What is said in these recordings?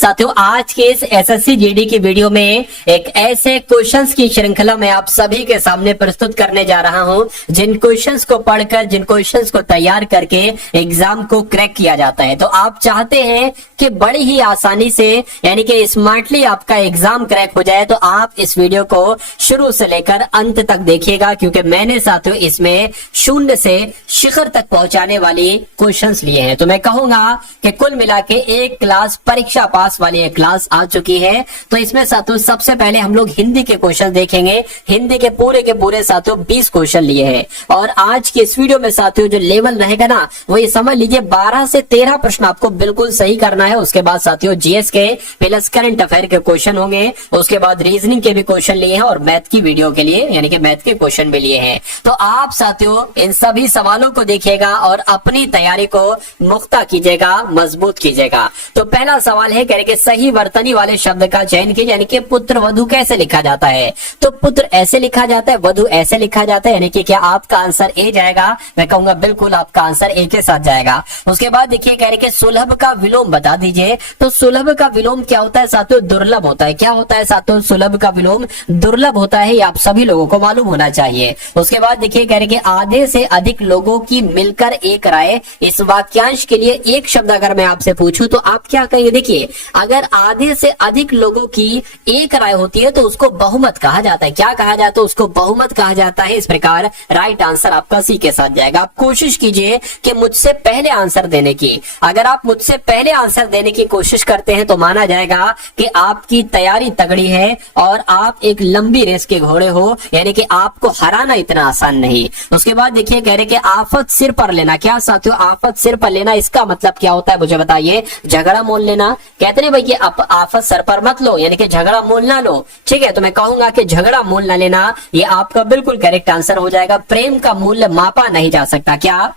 साथियों, आज के इस एसएससी जीडी की वीडियो में एक ऐसे क्वेश्चंस की श्रृंखला में आप सभी के सामने प्रस्तुत करने जा रहा हूं जिन क्वेश्चंस को पढ़कर, जिन क्वेश्चंस को तैयार करके एग्जाम को क्रैक किया जाता है। तो आप चाहते हैं कि बड़ी ही आसानी से यानी कि स्मार्टली आपका एग्जाम क्रैक हो जाए, तो आप इस वीडियो को शुरू से लेकर अंत तक देखिएगा, क्योंकि मैंने साथियों इसमें शून्य से शिखर तक पहुंचाने वाली क्वेश्चंस लिए हैं। तो मैं कहूंगा कि कुल मिला के एक क्लास परीक्षा पास वाली एक क्लास आ चुकी है। तो इसमें साथियों सबसे पहले हम लोग हिंदी के क्वेश्चन देखेंगे। हिंदी के पूरे साथियों 20 क्वेश्चन लिए हैं, और आज के इस वीडियो में साथियों जो लेवल रहेगा ना, वो ये समझ लीजिए 12 से 13 प्रश्न आपको बिल्कुल सही करना है। उसके बाद साथियों जीएस के प्लस करंट अफेयर के क्वेश्चन होंगे, उसके बाद रीजनिंग के भी क्वेश्चन लिए हैं, और मैथ की वीडियो के लिए यानी कि मैथ के क्वेश्चन भी लिए हैं। तो आप साथियों इन सभी सवालों को देखिएगा और अपनी तैयारी को मुख्ता कीजिएगा, मजबूत कीजिएगा। तो पहला सवाल है कि सही वर्तनी वाले शब्द का चयन कीजिए, यानी कि पुत्र वधु कैसे लिखा जाता है। तो पुत्र ऐसे लिखा जाता है, वधु ऐसे लिखा जाता है, यानी कि क्या आपका आंसर ए जाएगा? मैं कहूंगा बिल्कुल आपका आंसर ए के साथ जाएगा। उसके बाद देखिए कह रहे कि सुलभ का विलोम बता दीजिए। तो सुलभ का विलोम क्या होता है साथियों? दुर्लभ होता है। क्या होता है साथियों? सुलभ का विलोम दुर्लभ होता है, ये आप सभी लोगों को मालूम होना चाहिए। उसके बाद देखिए कह रहे कि आधे से अधिक लोगों की मिलकर एक राय, इस वाक्यांश के लिए एक शब्द अगर मैं आपसे पूछूं तो आप क्या कहेंगे? देखिए अगर आधे से अधिक लोगों की एक राय होती है तो उसको बहुमत कहा जाता है। क्या कहा जाता है? उसको बहुमत कहा जाता है। इस प्रकार राइट आंसर आपका सी के साथ जाएगा। आप कोशिश कीजिए कि मुझसे पहले आंसर देने की, अगर आप मुझसे पहले आंसर देने की कोशिश करते हैं तो माना जाएगा कि आपकी तैयारी तगड़ी है और आप एक लंबी रेस के घोड़े हो, यानी कि आपको हराना इतना आसान नहीं। उसके बाद देखिए कह रहे कि आफत सिर पर लेना। क्या साथियों आफत सिर पर लेना, इसका मतलब क्या होता है मुझे बताइए? झगड़ा मोल लेना। कहते हैं भाई कि आफत सर पर मत लो, यानी कि झगड़ा मोल ना लो। ठीक है, तो मैं कहूंगा कि झगड़ा मोल ना लेना ये आपका बिल्कुल करेक्ट आंसर हो जाएगा। प्रेम का मूल्य मापा नहीं जा सकता। क्या?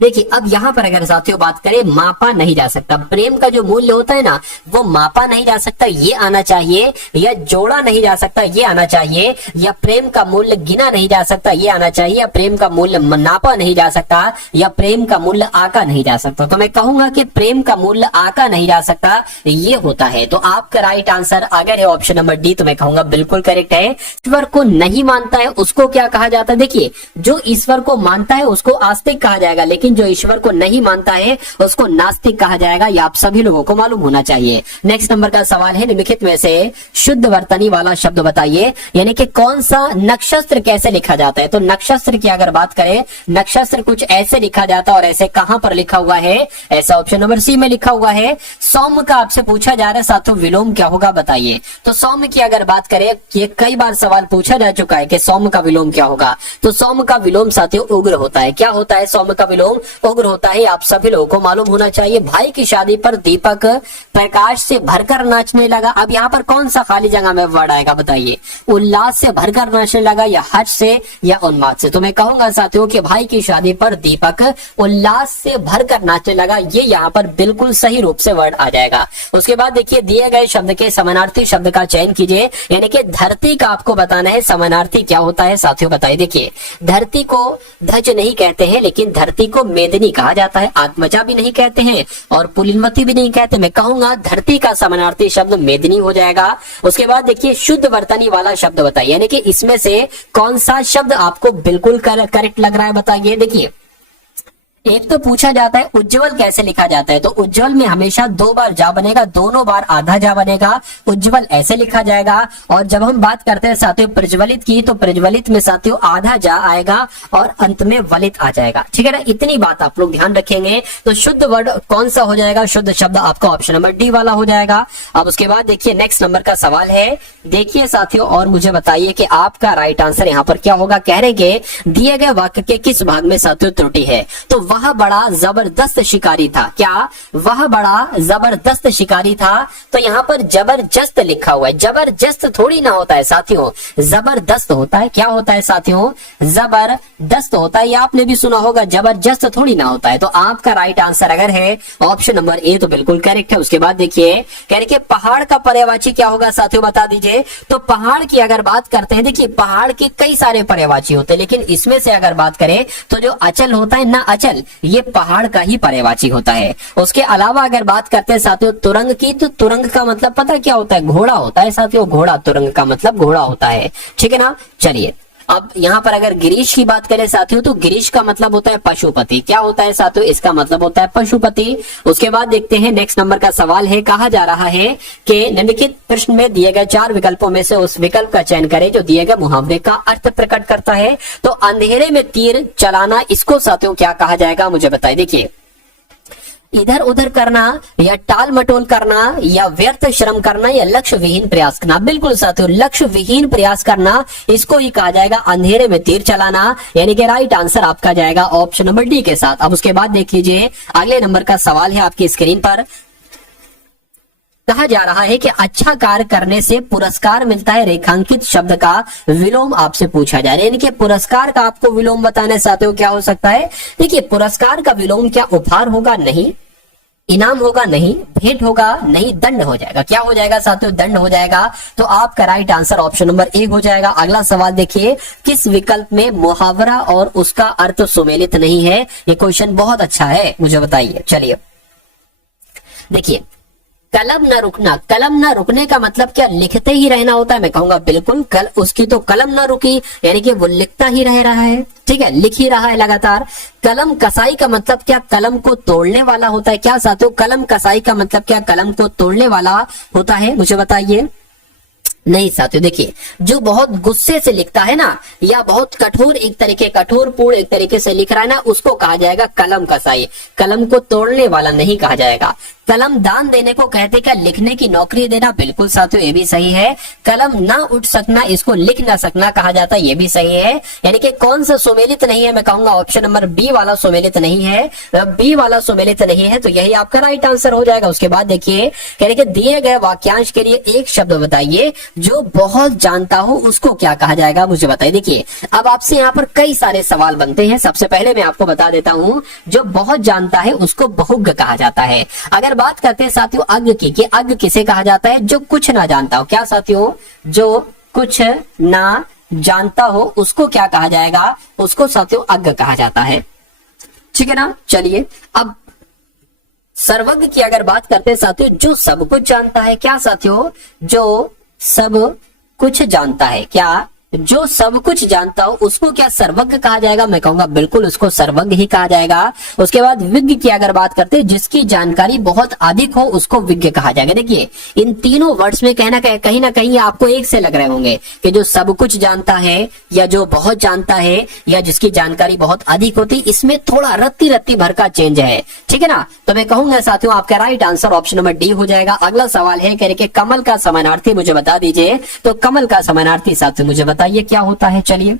देखिए अब यहां पर अगर साथियों बात करें, मापा नहीं जा सकता। प्रेम का जो मूल्य होता है ना, वो मापा नहीं जा सकता, ये आना चाहिए, या जोड़ा नहीं जा सकता, ये आना चाहिए, या प्रेम का मूल्य गिना नहीं जा सकता, ये आना चाहिए, या प्रेम का मूल्य नापा नहीं जा सकता, या प्रेम का मूल्य आका नहीं जा सकता। तो मैं कहूंगा कि प्रेम का मूल्य आका नहीं जा सकता, ये होता है। तो आपका राइट आंसर अगर है ऑप्शन नंबर डी, तो मैं कहूंगा बिल्कुल करेक्ट है। ईश्वर को नहीं मानता है उसको क्या कहा जाता है? देखिए जो ईश्वर को मानता है उसको आस्तिक कहा जाएगा, लेकिन जो ईश्वर को नहीं मानता है उसको नास्तिक कहा जाएगा। ये आप सभी लोगों को मालूम होना चाहिए। नेक्स्ट नंबर का सवाल है, निम्नलिखित में से शुद्ध वर्तनी वाला शब्द बताइए, यानी कि कौन सा नक्षत्र कैसे लिखा जाता है। तो नक्षत्र की अगर बात करें, नक्षत्र कुछ ऐसे लिखा जाता है, और ऐसे कहां पर लिखा हुआ है? ऐसा ऑप्शन नंबर सी में लिखा हुआ है। सौम्य का आपसे पूछा जा रहा है साथियों विलोम क्या होगा बताइए। तो सौम्य की अगर बात करें, ये कई बार सवाल पूछा जा चुका है कि सौम्य का विलोम क्या होगा। तो सौम्य का विलोम साथियों उग्र होता है। क्या होता है? सौम्य का विलोम उग्र होता है, आप सभी लोगों को मालूम होना चाहिए। भाई की शादी पर दीपक प्रकाश से भरकर नाचने लगा। अब यहाँ पर कौन सा खाली जगह में वर्ड आएगा बताइए? उल्लास से भरकर नाचने लगा, या हर्ष से, या उन्माद से। तो मैं कहूंगा साथियों कि भाई की शादी पर दीपक उल्लास से भरकर नाचने लगा, ये यहाँ पर बिल्कुल सही रूप से वर्ड आ जाएगा। उसके बाद देखिए दिए गए शब्द के समानार्थी शब्द का चयन कीजिए, यानी कि धरती का आपको बताना है समानार्थी क्या होता है साथियों बताइए। देखिए धरती को ध्वज नहीं कहते हैं, लेकिन धरती को मेदिनी कहा जाता है, आत्मजा भी नहीं कहते हैं और पुलिनवती भी नहीं कहते। मैं कहूंगा धरती का समानार्थी शब्द मेदिनी हो जाएगा। उसके बाद देखिए शुद्ध वर्तनी वाला शब्द बताइए, यानी कि इसमें से कौन सा शब्द आपको बिल्कुल करेक्ट लग रहा है बताइए। देखिए एक तो पूछा जाता है उज्जवल कैसे लिखा जाता है। तो उज्जवल में हमेशा 2 बार जा बनेगा, दोनों बार आधा जा बनेगा, उज्जवल ऐसे लिखा जाएगा। और जब हम बात करते हैं साथियों प्रज्वलित की, तो प्रज्वलित में साथियों आधा जा आएगा और अंत में वलित आ जाएगा। ठीक है ना, इतनी बात आप लोग ध्यान रखेंगे। तो शुद्ध वर्ड कौन सा हो जाएगा? शुद्ध शब्द आपका ऑप्शन नंबर डी वाला हो जाएगा। अब उसके बाद देखिए नेक्स्ट नंबर का सवाल है, देखिए साथियों और मुझे बताइए कि आपका राइट आंसर यहाँ पर क्या होगा। कह रहे कि दिए गए वाक्य के किस भाग में साथियों त्रुटि है। तो वह बड़ा जबरदस्त शिकारी था। क्या? वह बड़ा जबरदस्त शिकारी था। तो यहाँ पर जबरदस्त लिखा हुआ है, जबरदस्त थोड़ी ना होता है साथियों, जबरदस्त होता है। क्या होता है साथियों? जबरदस्त होता है। ये आपने भी सुना होगा, जबरदस्त थोड़ी ना होता है। तो आपका राइट आंसर अगर है ऑप्शन नंबर ए, तो बिल्कुल करेक्ट है। उसके बाद देखिए कह रहे कि पहाड़ का पर्यायवाची क्या होगा साथियों बता दीजिए। तो पहाड़ की अगर बात करते हैं, देखिए पहाड़ के कई सारे पर्यायवाची होते हैं, लेकिन इसमें से अगर बात करें तो जो अचल होता है ना, अचल ये पहाड़ का ही पर्यायवाची होता है। उसके अलावा अगर बात करते हैं साथियों तुरंग की, तो तुरंग का मतलब पता क्या होता है? घोड़ा होता है साथियों, घोड़ा। तुरंग का मतलब घोड़ा होता है, ठीक है ना। चलिए अब यहां पर अगर गिरीश की बात करें साथियों, तो गिरीश का मतलब होता है पशुपति। क्या होता है साथियों? इसका मतलब होता है पशुपति। उसके बाद देखते हैं नेक्स्ट नंबर का सवाल है, कहा जा रहा है कि निम्नलिखित प्रश्न में दिए गए 4 विकल्पों में से उस विकल्प का चयन करें जो दिए गए मुहावरे का अर्थ प्रकट करता है। तो अंधेरे में तीर चलाना, इसको साथियों क्या कहा जाएगा? मुझे बताइए। देखिए, इधर उधर करना या टाल मटोल करना या व्यर्थ श्रम करना या लक्ष्य विहीन प्रयास करना। बिल्कुल साथियों, लक्ष्य विहीन प्रयास करना, इसको ही कहा जाएगा अंधेरे में तीर चलाना। यानी कि राइट आंसर आपका जाएगा ऑप्शन नंबर डी के साथ। अब उसके बाद देख लीजिए अगले नंबर का सवाल है आपकी स्क्रीन पर। कहा जा रहा है कि अच्छा कार्य करने से पुरस्कार मिलता है, रेखांकित शब्द का विलोम आपसे पूछा जा रहा है। यानी कि पुरस्कार का आपको विलोम बताने साथियों क्या हो सकता है? देखिए, पुरस्कार का विलोम क्या उपहार होगा? नहीं। इनाम होगा? नहीं। भेंट होगा? नहीं। दंड हो जाएगा। क्या हो जाएगा साथियों? दंड हो जाएगा। तो आपका right answer option number A हो जाएगा। अगला सवाल देखिए, किस विकल्प में मुहावरा और उसका अर्थ सुमेलित नहीं है? ये क्वेश्चन बहुत अच्छा है, मुझे बताइए। चलिए देखिए, कलम न रुकना, कलम न रुकने का मतलब क्या? लिखते ही रहना होता है? मैं कहूंगा बिल्कुल, उसकी तो कलम न रुकी, यानी कि वो लिखता ही रह रहा है, ठीक है, लिख ही रहा है लगातार। कलम कसाई का मतलब क्या? कलम को तोड़ने वाला होता है। क्या साथियों? कलम कसाई का मतलब क्या? कलम को तोड़ने वाला होता है, मुझे बताइए। नहीं साथियों, देखिए, जो बहुत गुस्से से लिखता है ना, या बहुत कठोर कठोरपूर्ण एक तरीके से लिख रहा है ना, उसको कहा जाएगा कलम कसाई। कलम को तोड़ने वाला नहीं कहा जाएगा। कलम दान देने को कहते क्या? लिखने की नौकरी देना। बिल्कुल साथियों, ये भी सही है। कलम ना उठ सकना, इसको लिख ना सकना कहा जाता है, ये भी सही है। यानी कि कौन सा सुमेलित नहीं है? मैं कहूंगा ऑप्शन नंबर बी वाला सुमेलित नहीं है। बी वाला सुमेलित नहीं है, तो यही आपका राइट आंसर हो जाएगा। उसके बाद देखिए, यानी कि दिए गए वाक्यांश के लिए एक शब्द बताइए जो बहुत जानता हो, उसको क्या कहा जाएगा? मुझे बताइए। देखिए, अब आपसे यहाँ पर कई सारे सवाल बनते हैं। सबसे पहले मैं आपको बता देता हूँ, जो बहुत जानता है उसको बहुज्ञ कहा जाता है। अगर बात करते हैं साथियों अज्ञ की, कि अज्ञ किसे कहा जाता है? जो कुछ ना जानता हो। क्या साथियों? जो कुछ ना जानता हो उसको क्या कहा जाएगा? उसको साथियों अज्ञ कहा जाता है, ठीक है ना। चलिए अब सर्वज्ञ की अगर बात करते हैं साथियों, जो सब कुछ जानता है। क्या साथियों? जो सब कुछ जानता है। क्या? जो सब कुछ जानता हो उसको क्या सर्वज्ञ कहा जाएगा? मैं कहूंगा बिल्कुल, उसको सर्वज्ञ ही कहा जाएगा। उसके बाद विज्ञ की अगर बात करते हैं, जिसकी जानकारी बहुत अधिक हो उसको विज्ञ कहा जाएगा। देखिए, इन तीनों वर्ड्स में कहीं ना कहीं आपको एक से लग रहे होंगे कि जो सब कुछ जानता है, या जो बहुत जानता है, या जिसकी जानकारी बहुत अधिक होती, इसमें थोड़ा रत्ती रत्ती भर का चेंज है, ठीक है ना। तो मैं कहूंगा साथियों आपका right answer option number D हो जाएगा। अगला सवाल है, कह रहे कि कमल का समानार्थी मुझे बता दीजिए। तो कमल का समानार्थी साथियों मुझे ये क्या होता है? चलिए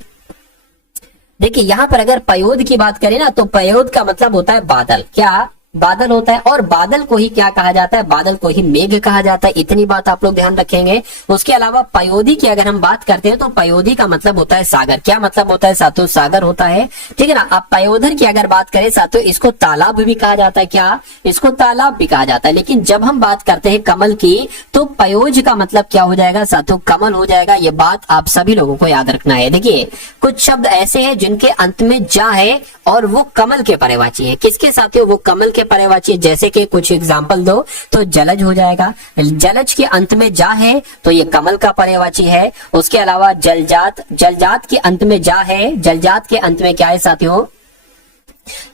देखिए, यहां पर अगर पयोद की बात करें ना, तो पयोद का मतलब होता है बादल। क्या? बादल होता है। और बादल को ही क्या कहा जाता है? बादल को ही मेघ कहा जाता है। इतनी बात आप लोग ध्यान रखेंगे। उसके अलावा पयोधी की अगर हम बात करते हैं, तो पयोधी का मतलब होता है सागर। क्या मतलब होता है साथियों? सागर होता है, ठीक है ना। अब पयोधर की अगर बात करें साथियों, इसको तालाब भी कहा जाता है। क्या? इसको तालाब भी कहा जाता है। लेकिन जब हम बात करते हैं कमल की, तो पयोज का मतलब क्या हो जाएगा साथियों? कमल हो जाएगा। ये बात आप सभी लोगों को याद रखना है। देखिए, कुछ शब्द ऐसे हैं जिनके अंत में जा है और वो कमल के पर्यायवाची है। किसके साथियों? वो कमल के पर्यायवाची। जैसे कि कुछ एग्जांपल दो, तो जलज हो जाएगा। जलज के अंत में जा है तो ये कमल का पर्यायवाची है। उसके अलावा जलजात, जलजात के अंत में जा है। जलजात के अंत में क्या है साथियों?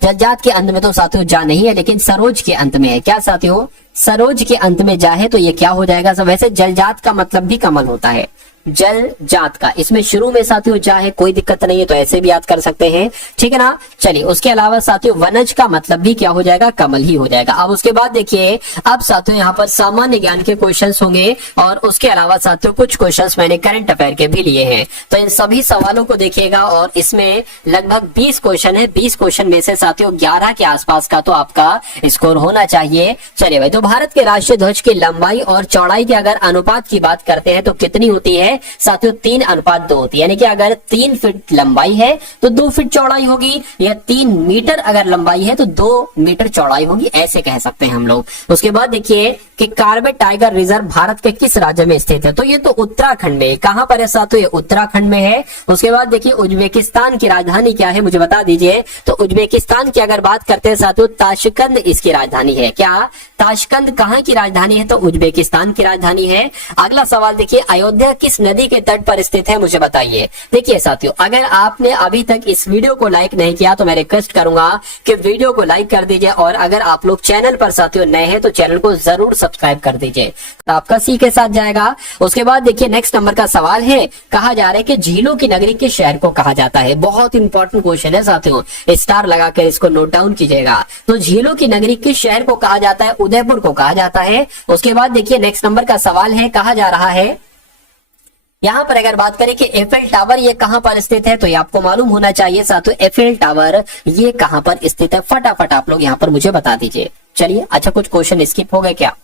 जलजात के अंत में तो साथियों जा नहीं है, लेकिन सरोज के अंत में है। क्या साथियों? सरोज के अंत में जा है, तो ये क्या हो जाएगा? वैसे जलजात का मतलब भी कमल होता है। जल जात का, इसमें शुरू में साथियों जा है, कोई दिक्कत नहीं है, तो ऐसे भी याद कर सकते हैं, ठीक है ना। चलिए, उसके अलावा साथियों वनज का मतलब भी क्या हो जाएगा? कमल ही हो जाएगा। अब उसके बाद देखिए, अब साथियों यहाँ पर सामान्य ज्ञान के क्वेश्चंस होंगे, और उसके अलावा साथियों कुछ क्वेश्चंस मैंने करंट अफेयर के भी लिए हैं। तो इन सभी सवालों को देखिएगा, और इसमें लगभग 20 क्वेश्चन है। 20 क्वेश्चन में से साथियों 11 के आसपास का तो आपका स्कोर होना चाहिए। चलिए भाई, तो भारत के राष्ट्रीय ध्वज की लंबाई और चौड़ाई के अगर अनुपात की बात करते हैं तो कितनी होती है? है साथियों 3:2 होती है, यानी कि अगर 3 फीट लंबाई है तो 2 फीट चौड़ाई होगी, या 3 मीटर अगर लंबाई है तो 2 मीटर चौड़ाई होगी, ऐसे कह सकते हैं हम लोग। उसके बाद देखिए कि कॉर्बेट टाइगर रिजर्व भारत के किस राज्य में स्थित है, तो ये तो उत्तराखंड में। कहां पर है साथियों, ये उत्तराखंड में है। उसके बाद देखिए उज्बेकिस्तान की राजधानी क्या है, मुझे बता दीजिए। तो उज्बेकिस्तान की अगर बात करते हैं साथियों, ताशकंद इसकी राजधानी है। क्या ताशकंद कहां की राजधानी है, तो उज्बेकिस्तान की राजधानी है। अगला सवाल देखिए, अयोध्या किस नदी के तट पर स्थित है, मुझे बताइए। देखिए साथियों, अगर आपने अभी तक इस वीडियो को लाइक नहीं किया तो मैं रिक्वेस्ट करूंगा कि वीडियो को लाइक कर दीजिए, और अगर आप लोग चैनल पर साथियों नए हैं तो चैनल को जरूर सब्सक्राइब कर दीजिए, तो आपका सी के साथ जाएगा। उसके बाद देखिए नेक्स्ट नंबर का सवाल है, कहा जा रहा है कि झीलों की नगरी के शहर को कहा जाता है। बहुत इंपॉर्टेंट क्वेश्चन है साथियों, स्टार लगाकर इसको नोट डाउन कीजिएगा। तो झीलों की नगरी किस शहर को कहा जाता है, उदयपुर को कहा जाता है। उसके बाद देखिए नेक्स्ट नंबर का सवाल है, कहा जा रहा है यहां पर अगर बात करें कि एफिल टावर ये कहां पर स्थित है, तो ये आपको मालूम होना चाहिए साथियों, एफिल टावर ये कहां पर स्थित है, फटाफट आप लोग यहां पर मुझे बता दीजिए। चलिए, अच्छा कुछ क्वेश्चन स्किप हो गए क्या,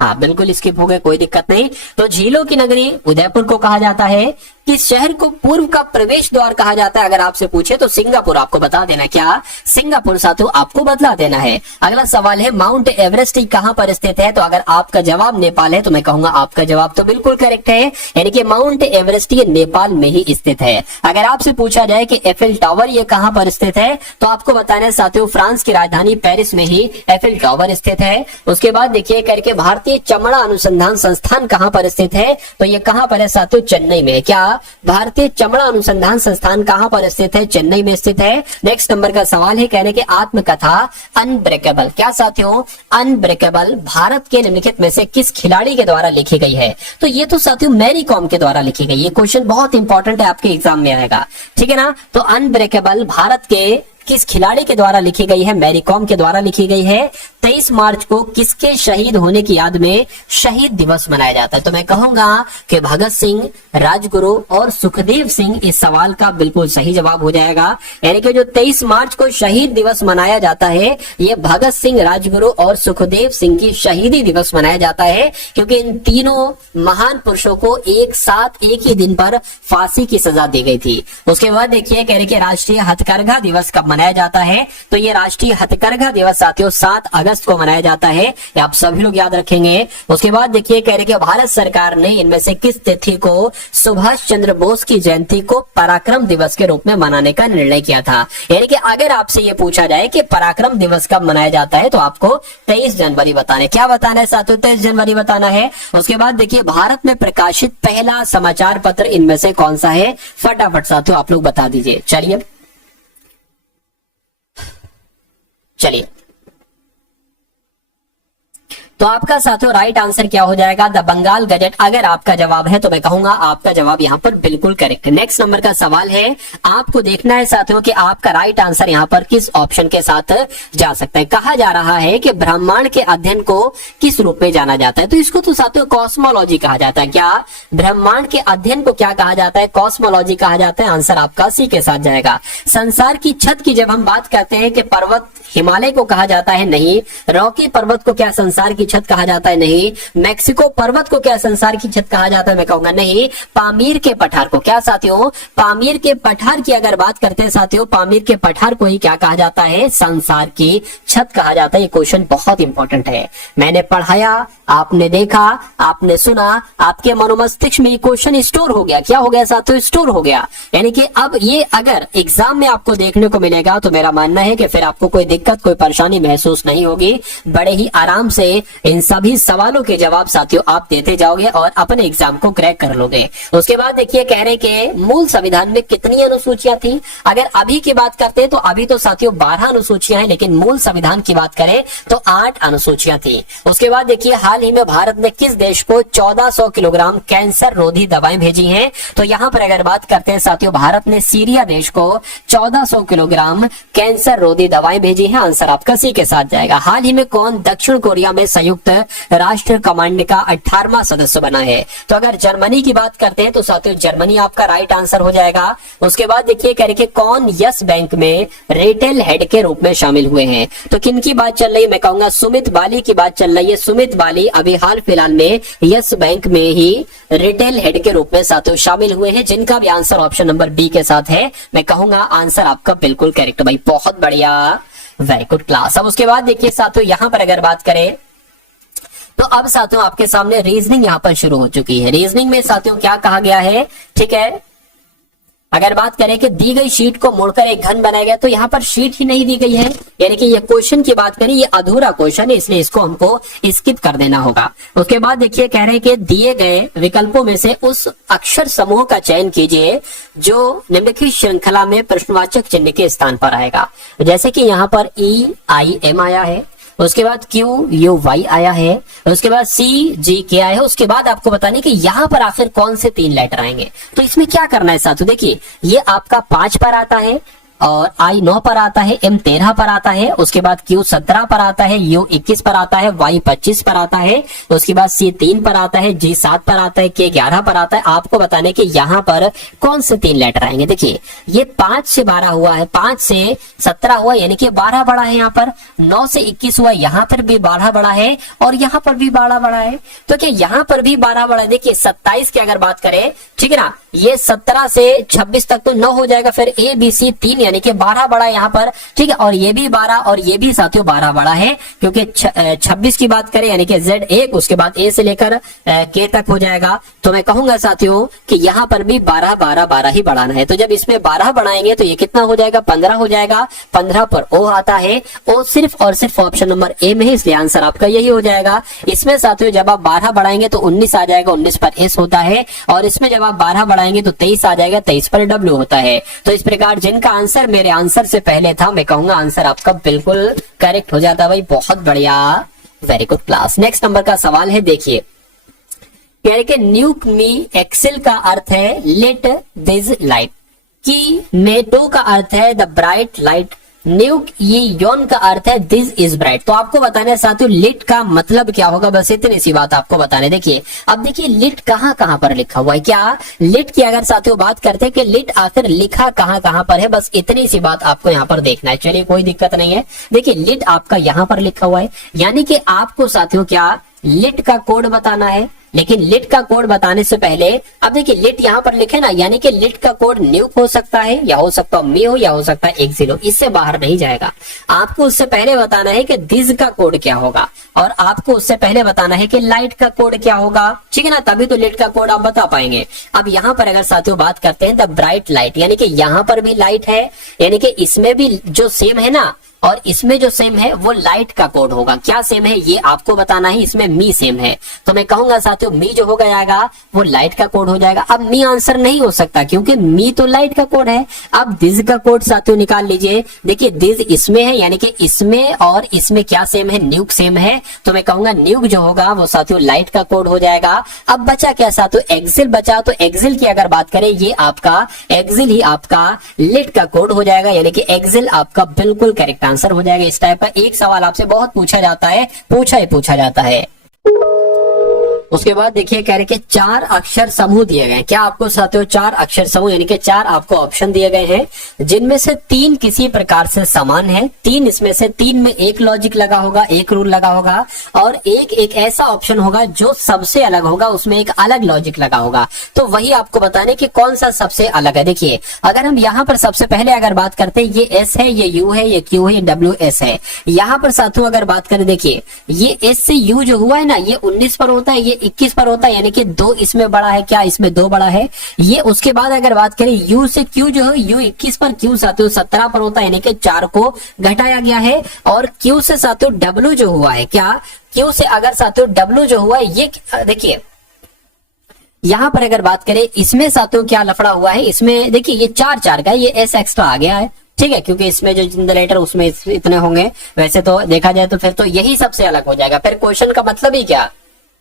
हाँ बिल्कुल स्किप हो गए, कोई दिक्कत नहीं। तो झीलों की नगरी उदयपुर को कहा जाता है। किस शहर को पूर्व का प्रवेश द्वार कहा जाता है, अगर आपसे पूछे तो सिंगापुर आपको बता देना। क्या सिंगापुर साथियों आपको बतला देना है। अगला सवाल है, माउंट एवरेस्ट कहां पर स्थित है, तो अगर आपका जवाब नेपाल है तो मैं कहूंगा आपका जवाब तो बिल्कुल करेक्ट है, यानी कि माउंट एवरेस्ट ये नेपाल में ही स्थित है। अगर आपसे पूछा जाए कि एफिल टावर ये कहां पर स्थित है, तो आपको बताना है साथियों फ्रांस की राजधानी पेरिस में ही एफिल टावर स्थित है। उसके बाद देखिए करके भारतीय चमड़ा अनुसंधान संस्थान कहां पर स्थित है, तो ये कहां पर है साथियों, चेन्नई में। क्या भारतीय चमड़ा अनुसंधान संस्थान कहां पर स्थित है, चेन्नई में स्थित है। नेक्स्ट नंबर का सवाल है, कहने के आत्मकथा अनब्रेकेबल, क्या साथियों अनब्रेकेबल भारत के निम्नलिखित में से किस खिलाड़ी के द्वारा लिखी गई है, तो ये तो साथियों मैरी कॉम के द्वारा लिखी गई। ये क्वेश्चन बहुत इंपॉर्टेंट है, आपके एग्जाम में आएगा, ठीक है ना। तो अनब्रेकेबल भारत के किस खिलाड़ी के द्वारा लिखी गई है, मैरी कॉम के द्वारा लिखी गई है। 23 मार्च को किसके शहीद होने की याद में शहीद दिवस मनाया जाता है, तो मैं कहूंगा कि भगत सिंह, राजगुरु और सुखदेव सिंह इस सवाल का बिल्कुल सही जवाब हो जाएगा। यानी कि जो 23 मार्च को शहीद दिवस मनाया जाता है, ये भगत सिंह, राजगुरु और सुखदेव सिंह की शहीदी दिवस मनाया जाता है, क्योंकि इन तीनों महान पुरुषों को एक साथ एक ही दिन पर फांसी की सजा दी गई थी। उसके बाद देखिए कह रहे कि राष्ट्रीय हथकरघा दिवस कब मनाया जाता है, तो ये राष्ट्रीय हथकरघा दिवस साथियों 7 अगस्त को मनाया जाता है, ये आप सभी लोग याद रखेंगे। उसके बाद देखिए कह रहे कि भारत सरकार ने इनमें से किस तिथि को सुभाष चंद्र बोस की जयंती को पराक्रम दिवस के रूप में मनाने का निर्णय किया था। यानी कि अगर आपसे ये पूछा जाए कि पराक्रम दिवस कब मनाया जाता है, तो आपको 23 जनवरी बताना है। क्या बताना है साथियों, 23 जनवरी बताना है। उसके बाद देखिए भारत में प्रकाशित पहला समाचार पत्र इनमें से कौन सा है, फटाफट साथियों आप लोग बता दीजिए। चलिए तो आपका साथियों राइट आंसर क्या हो जाएगा, द बंगाल गजट। अगर आपका जवाब है तो मैं कहूंगा आपका जवाब यहाँ पर बिल्कुल करेक्ट है। नेक्स्ट नंबर का सवाल है, आपको देखना है साथियों कि आपका राइट आंसर यहाँ पर किस ऑप्शन के साथ जा सकता है। कहा जा रहा है कि ब्रह्मांड के अध्ययन को किस रूप में जाना जाता है, तो इसको तो साथियों कॉस्मोलॉजी कहा जाता है। क्या ब्रह्मांड के अध्ययन को क्या कहा जाता है, कॉस्मोलॉजी कहा जाता है। आंसर आपका सी के साथ जाएगा। संसार की छत की जब हम बात करते हैं कि पर्वत हिमालय को कहा जाता है, नहीं। रॉकी पर्वत को क्या संसार की छत कहा जाता है, नहीं। मैक्सिको पर्वत को क्या संसार की छत कहा जाता है, मैं कहूंगा नहीं। पामीर के पठार को, क्या साथियों पामीर के पठार की अगर बात करते हैं साथियों, पामीर के पठार को ही क्या कहा जाता है, संसार की छत कहा जाता है। ये क्वेश्चन बहुत इंपॉर्टेंट है, मैंने पढ़ाया, आपने देखा, आपने सुना, आपके मनोमस्तिष्क में ये क्वेश्चन स्टोर हो गया। क्या हो गया साथियों, स्टोर हो गया। यानी कि अब ये अगर एग्जाम में आपको देखने को मिलेगा तो मेरा मानना है कि फिर आपको कोई दिक्कत, कोई परेशानी महसूस नहीं होगी। बड़े ही आराम से इन सभी सवालों के जवाब साथियों आप देते जाओगे और अपने एग्जाम को क्रैक कर लोगे। उसके बाद देखिए कह रहे कि मूल संविधान में कितनी अनुसूचियां थी। अगर अभी की बात करते हैं तो अभी तो साथियों 12 अनुसूचियां हैं, लेकिन मूल संविधान की बात करें तो 8 अनुसूचियां थी। उसके बाद देखिए हाल ही में भारत ने किस देश को 1400 किलोग्राम कैंसर रोधी दवाएं भेजी हैं, तो यहां पर अगर बात करते हैं साथियों भारत ने सीरिया देश को 1400 किलोग्राम कैंसर रोधी दवाएं भेजी हैं। आंसर आपका सी के साथ जाएगा। हाल ही में कौन दक्षिण कोरिया में संयुक्त संयुक्त राष्ट्र कमांड का 18वां सदस्य बना है। तो अगर जर्मनी की बात करते हैं तो साथियों जर्मनी आपका राइट आंसर हो जाएगा। उसके बाद देखिए कह रहे कि कौन यस बैंक में रिटेल हेड के रूप में शामिल हुए हैं। तो किन की बात चल रही है, मैं कहूंगा सुमित बाली की बात चल रही है। सुमित बाली अभी हाल फिलहाल में यस बैंक में ही रिटेल हेड के रूप में साथियों शामिल हुए हैं, जिनका भी आंसर ऑप्शन नंबर बी के साथ है। मैं कहूंगा आंसर आपका बिल्कुल करेक्ट भाई, बहुत बढ़िया, वेरी गुड क्लास। अब उसके बाद देखिए साथियों यहां पर अगर बात करें तो अब साथियों आपके सामने रीजनिंग यहां पर शुरू हो चुकी है। रीजनिंग में साथियों क्या कहा गया है, ठीक है, अगर बात करें कि दी गई शीट को मोड़कर एक घन बनाया गया, तो यहाँ पर शीट ही नहीं दी गई है, यानी कि ये क्वेश्चन की बात करें ये अधूरा क्वेश्चन है, इसलिए इसको हमको स्किप कर देना होगा। उसके बाद देखिए कह रहे हैं कि दिए गए विकल्पों में से उस अक्षर समूह का चयन कीजिए जो निम्नलिखित श्रृंखला में प्रश्नवाचक चिन्ह के स्थान पर आएगा। जैसे कि यहाँ पर EIM आया है, उसके बाद QUY आया है, उसके बाद CGK आया है, उसके बाद आपको बताने कि यहाँ पर आखिर कौन से 3 लेटर आएंगे। तो इसमें क्या करना है साथियों, देखिए ये आपका 5 पर आता है और I 9 पर आता है, M 13 पर आता है, उसके बाद Q 17 पर आता है, U 21 पर आता है, Y 25 पर आता है, उसके बाद C 3 पर आता है, G 7 पर आता है, K 11 पर आता है। आपको बताने कि यहाँ पर कौन से 3 लेटर आएंगे। देखिए ये 5 से 12 हुआ है, 5 से 17 हुआ, यानी कि 12 बड़ा है यहाँ पर, 9 से 21 हुआ, यहाँ पर भी 12 बड़ा है और यहाँ पर भी 12 बड़ा है। तो क्या यहाँ पर भी 12 बड़ा है। देखिए 27 की अगर बात करें, ठीक है ना, ये 17 से 26 तक तो 9 हो जाएगा, फिर ABC 3 यानी कि 12 बड़ा है यहाँ पर, ठीक है, और ये भी 12 और ये भी साथियों 12 बड़ा है, क्योंकि 26 की बात करें यानी कि Z1, उसके बाद A से लेकर K तक हो जाएगा। तो मैं कहूंगा साथियों कि यहाँ पर भी 12 12 12 ही बढ़ाना है। तो जब इसमें 12 बढ़ाएंगे तो ये कितना हो जाएगा, 15 हो जाएगा। 15 पर O आता है, O सिर्फ और सिर्फ ऑप्शन नंबर ए में है, इसलिए आंसर आपका यही हो जाएगा। इसमें साथियों जब आप 12 बढ़ाएंगे तो 19 आ जाएगा, 19 पर S होता है, और इसमें जब आप 12 बढ़ाएंगे तो 23 आ जाएगा, 23 पर W होता है। तो इस प्रकार जिनका आंसर मेरे आंसर से पहले था, मैं कहूंगा आंसर आपका बिल्कुल करेक्ट हो जाता है भाई, बहुत बढ़िया, very good class. Next number का सवाल है, देखिए कह रहे कि न्यूक मी एक्सेल का अर्थ है लेट दिस लाइट, की मेटो का अर्थ है द ब्राइट लाइट, न्यूक ये योन का अर्थ है दिस इज ब्राइट। तो आपको बताने साथियों लिट का मतलब क्या होगा, बस इतनी सी बात आपको बताने। देखिए अब देखिए लिट कहाँ कहाँ पर लिखा हुआ है, क्या लिट की अगर साथियों बात करते हैं कि लिट आखिर लिखा कहाँ कहाँ पर है, बस इतनी सी बात आपको यहाँ पर देखना है। चलिए कोई दिक्कत नहीं है। देखिए लिट आपका यहाँ पर लिखा हुआ है, यानी कि आपको साथियों क्या लिट का कोड बताना है। लेकिन लिट का कोड बताने से पहले अब देखिए लिट यहाँ पर लिखे ना, यानी कि लिट का कोड न्यूक हो सकता है, या हो सकता है मी हो, या हो सकता है एक्सिल हो, इससे बाहर नहीं जाएगा। आपको उससे पहले बताना है कि दिस का कोड क्या होगा, और आपको उससे पहले बताना है कि लाइट का कोड क्या होगा, ठीक है ना, तभी तो लिट का कोड आप बता पाएंगे। अब यहाँ पर अगर साथियों बात करते हैं द ब्राइट लाइट, यानी कि यहाँ पर भी लाइट है, यानी कि इसमें भी जो सेम है ना और इसमें जो सेम है वो लाइट का कोड होगा। क्या सेम है ये आपको बताना है, इसमें मी सेम है, तो मैं कहूंगा साथियों मी जो होगा जाएगा वो लाइट का कोड हो जाएगा। अब मी आंसर नहीं हो सकता क्योंकि मी तो लाइट का कोड है। अब दिस का कोड साथियों निकाल लीजिए। देखिए दिस इसमें है, यानी कि इसमें और इसमें क्या सेम है, न्यूक सेम है, तो मैं कहूंगा न्यूक जो होगा वो साथियों लाइट का कोड हो जाएगा। अब बचा क्या साथियों, एक्सिल बचा, तो एक्सिल की अगर बात करें ये आपका एक्सिल ही आपका लिट का कोड हो जाएगा, यानी कि एक्सिल आपका बिल्कुल करेक्ट आंसर हो जाएगा। इस टाइप का एक सवाल आपसे बहुत पूछा जाता है, पूछा जाता है। उसके बाद देखिए कह रहे कि 4 अक्षर समूह दिए गए। क्या आपको साथियों 4 अक्षर समूह यानी कि 4 आपको ऑप्शन दिए गए हैं, जिनमें से 3 किसी प्रकार से समान है। 3 इसमें से 3 में एक लॉजिक लगा होगा, एक रूल लगा होगा, और एक ऐसा ऑप्शन होगा जो सबसे अलग होगा, उसमें एक अलग लॉजिक लगा होगा। तो वही आपको बताने कि कौन सा सबसे अलग है। देखिए अगर हम यहाँ पर सबसे पहले अगर बात करते हैं, ये एस है, ये यू है, ये क्यू है, ये डब्ल्यू एस है। यहाँ पर साथियों अगर बात करें, देखिए ये एस से यू जो हुआ है ना, ये 19 पर होता है, ये 21 पर होता है, यानी कि 2 इसमें बड़ा है, क्या इसमें 2 बड़ा है ये। उसके बाद अगर बात करें यू से क्यू जो है, यू 21 पर, क्यू साथियों 17 पर होता है, यानी कि 4 को घटाया गया है। और क्यू से साथियों डब्ल्यू जो हुआ है, क्या क्यू से अगर साथियों डब्ल्यू जो हुआ है, ये देखिए यहां पर अगर बात करें इसमें साथियों क्या लफड़ा हुआ है, इसमें देखिए ये 4 का, ये एस एक्स्ट्रा आ गया है, ठीक है, क्योंकि इसमें जो जनरेटर उसमें इतने होंगे। वैसे तो देखा जाए तो फिर तो यही सबसे अलग हो जाएगा। फिर क्वेश्चन का मतलब ही क्या,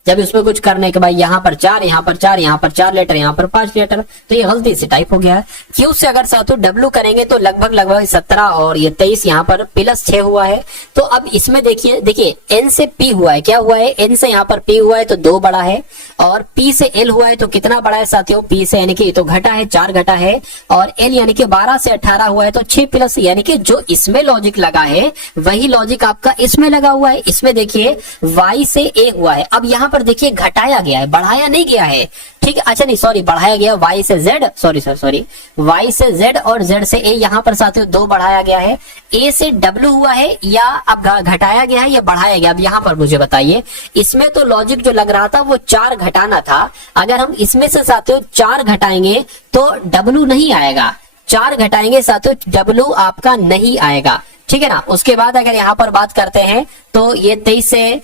जब इसमें कुछ करने के बाद यहाँ पर 4, यहाँ पर 4, यहाँ पर 4 लेटर, यहाँ पर 5 लेटर, तो ये गलती से टाइप हो गया है। क्यू से अगर साथियों W करेंगे तो लगभग 17 और ये 23 यहाँ पर प्लस 6 हुआ है। तो अब इसमें देखिए N से P हुआ है, क्या हुआ है, N से यहाँ पर P हुआ है तो 2 बड़ा है, और P से L हुआ है तो कितना बड़ा है साथियों, P से यानी कि तो घटा है, 4 घटा है, और L यानी कि 12 से 18 हुआ है तो 6 प्लस, यानी कि जो इसमें लॉजिक लगा है वही लॉजिक आपका इसमें लगा हुआ है। इसमें देखिए Y से A हुआ है, अब यहाँ पर देखिए घटाया गया है, बढ़ाया नहीं गया है, ठीक है, अच्छा नहीं सॉरी बढ़ाया गया Y से Z, सॉरी Y से Z और Z से A, यहाँ पर साथियों 2 बढ़ाया गया है। A से W हुआ है या अब घटाया गया है या बढ़ाया गया, अब यहाँ पर मुझे बताइए। इसमें तो लॉजिक जो लग रहा था वो 4 घटाना था, अगर हम इसमें से साथियों 4 घटाएंगे तो W नहीं आएगा, 4 घटाएंगे साथियों W आपका नहीं आएगा, ठीक है ना। उसके बाद अगर यहाँ पर बात करते हैं तो ये 23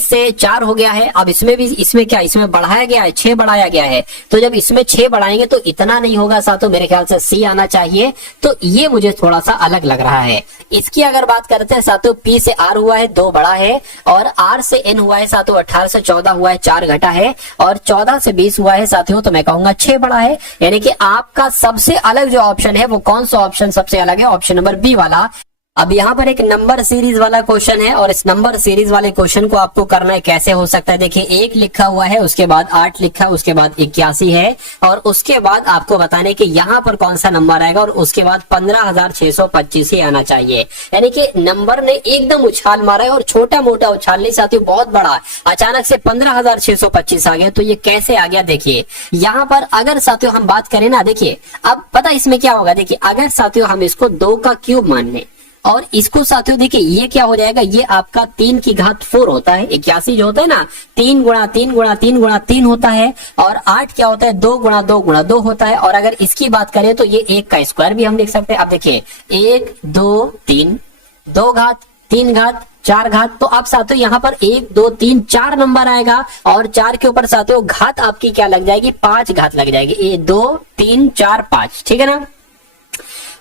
से 4 हो गया है। अब इसमें क्या, इसमें बढ़ाया गया है, 6 बढ़ाया गया है, तो जब इसमें 6 बढ़ाएंगे तो इतना नहीं होगा साथियों, मेरे ख्याल से C आना चाहिए, तो ये मुझे थोड़ा सा अलग लग रहा है। इसकी अगर बात करते हैं साथियों, P से R हुआ है 2 बड़ा है, और R से N हुआ है साथियों 18 से 14 हुआ है 4 घटा है, और 14 से 20 हुआ है साथियों तो मैं कहूंगा 6 बड़ा है। यानी कि आपका सबसे अलग जो ऑप्शन है वो कौन सा ऑप्शन सबसे अलग है, ऑप्शन नंबर बी वाला। अब यहाँ पर एक नंबर सीरीज वाला क्वेश्चन है, और इस नंबर सीरीज वाले क्वेश्चन को आपको करना है, कैसे हो सकता है, देखिए 1 लिखा हुआ है, उसके बाद 8 लिखा है, उसके बाद 81 है, और उसके बाद आपको बताने कि यहाँ पर कौन सा नंबर आएगा, और उसके बाद 15,625 ही आना चाहिए। यानी कि नंबर ने एकदम उछाल मारा है, और छोटा मोटा उछाल नहीं साथियों, बहुत बड़ा, अचानक से 15,625 आ गया। तो ये कैसे आ गया, देखिए यहाँ पर अगर साथियों हम बात करें ना, देखिए अब पता इसमें क्या होगा, देखिए अगर साथियों हम इसको 2 का क्यूब मान लें, और इसको साथियों देखिए ये क्या हो जाएगा, ये आपका 3 की घात 4 होता है, 81 जो होता है ना 3 गुणा 3 गुणा 3 गुणा 3 होता है, और 8 क्या होता है 2 गुणा 2 गुणा 2 होता है। और अगर इसकी बात करें तो ये 1 का स्क्वायर भी हम लिख सकते हैं। अब देखिए 1 2 3, 2 घात 3 घात 4 घात, तो आप साथियों यहाँ पर 1 2 3 4 नंबर आएगा, और 4 के ऊपर साथियों घात आपकी क्या लग जाएगी, 5 घात लग जाएगी, 1 2 3 4 5, ठीक है ना।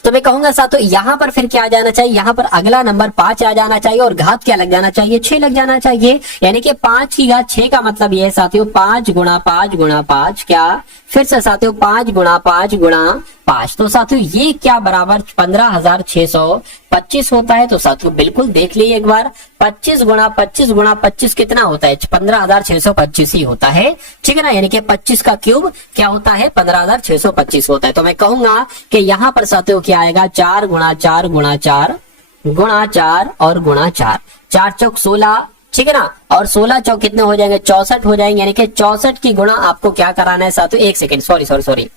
तो मैं कहूंगा साथियों यहाँ पर फिर क्या आ जाना चाहिए, यहाँ पर अगला नंबर 5 आ जाना चाहिए, और घात क्या लग जाना चाहिए, 6 लग जाना चाहिए। यानी कि 5 की घात 6 का मतलब ये है साथियों 5 गुणा 5 गुणा 5, क्या फिर से साथियों 5 गुणा 5 गुणा 5, तो साथियों ये क्या बराबर 15,625 होता है। तो साथियों बिल्कुल देख लीजिए एक बार, 25 गुणा 25 गुणा 25 कितना होता है, 15,625 ही होता है, ठीक है ना। यानी कि 25 का क्यूब क्या होता है, 15,625 होता है। तो मैं कहूंगा कि यहाँ पर साथियों क्या आएगा, 4 गुणा 4 गुणा 4 गुणा 4 और गुणा 4, 4 चौक 16, ठीक है ना, और 16 चौक कितने हो जाएंगे, 64 हो जाएंगे। यानी कि 64 की गुणा आपको क्या कराना है साथियों, 1 सेकेंड, सॉरी,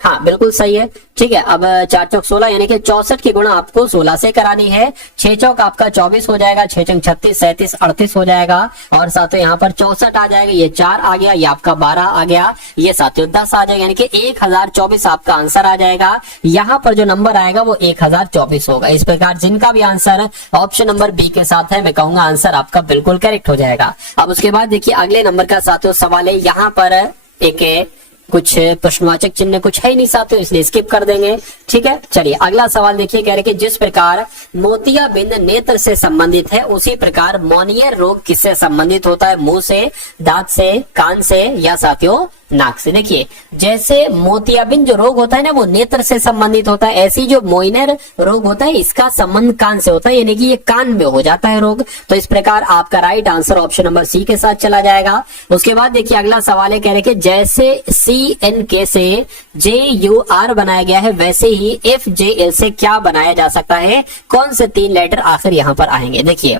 हाँ बिल्कुल सही है, ठीक है। अब 4 चौक 16 यानी कि 64 की गुणा आपको 16 से करानी है। 6 चौक आपका 24 हो जाएगा, 6 चौक 36 37 38 हो जाएगा, और साथियों यहाँ पर 64 आ जाएगा, ये 4 आ गया, ये आपका 12 आ गया, ये साथियों 10 आ जाएगा, यानी कि 1024 आपका आंसर आ जाएगा। यहाँ पर जो नंबर आएगा वो 1024 होगा। इस प्रकार जिनका भी आंसर ऑप्शन नंबर बी के साथ है, मैं कहूंगा आंसर आपका बिल्कुल करेक्ट हो जाएगा। अब उसके बाद देखिए अगले नंबर का साथियों सवाल है, यहाँ पर एक कुछ प्रश्नवाचक चिन्ह कुछ है ही नहीं साथियों, इसलिए स्किप कर देंगे, ठीक है। चलिए अगला सवाल देखिए, कह रहे कि जिस प्रकार मोतियाबिंद नेत्र से संबंधित है, उसी प्रकार मोनियर रोग किससे संबंधित होता है, मुंह से, दांत से, कान से, या साथियों नाक से। देखिए जैसे मोतियाबिंद जो रोग होता है ना वो नेत्र से संबंधित होता है, ऐसी जो मोइनर रोग होता है इसका संबंध कान से होता है, यानी कि ये कान में हो जाता है रोग। तो इस प्रकार आपका right answer option number C के साथ चला जाएगा। उसके बाद देखिए अगला सवाल है, कह रहे कि जैसे CNK से JUR बनाया गया है, वैसे ही FJL से क्या बनाया जा सकता है, कौन से 3 लेटर आखिर यहाँ पर आएंगे। देखिए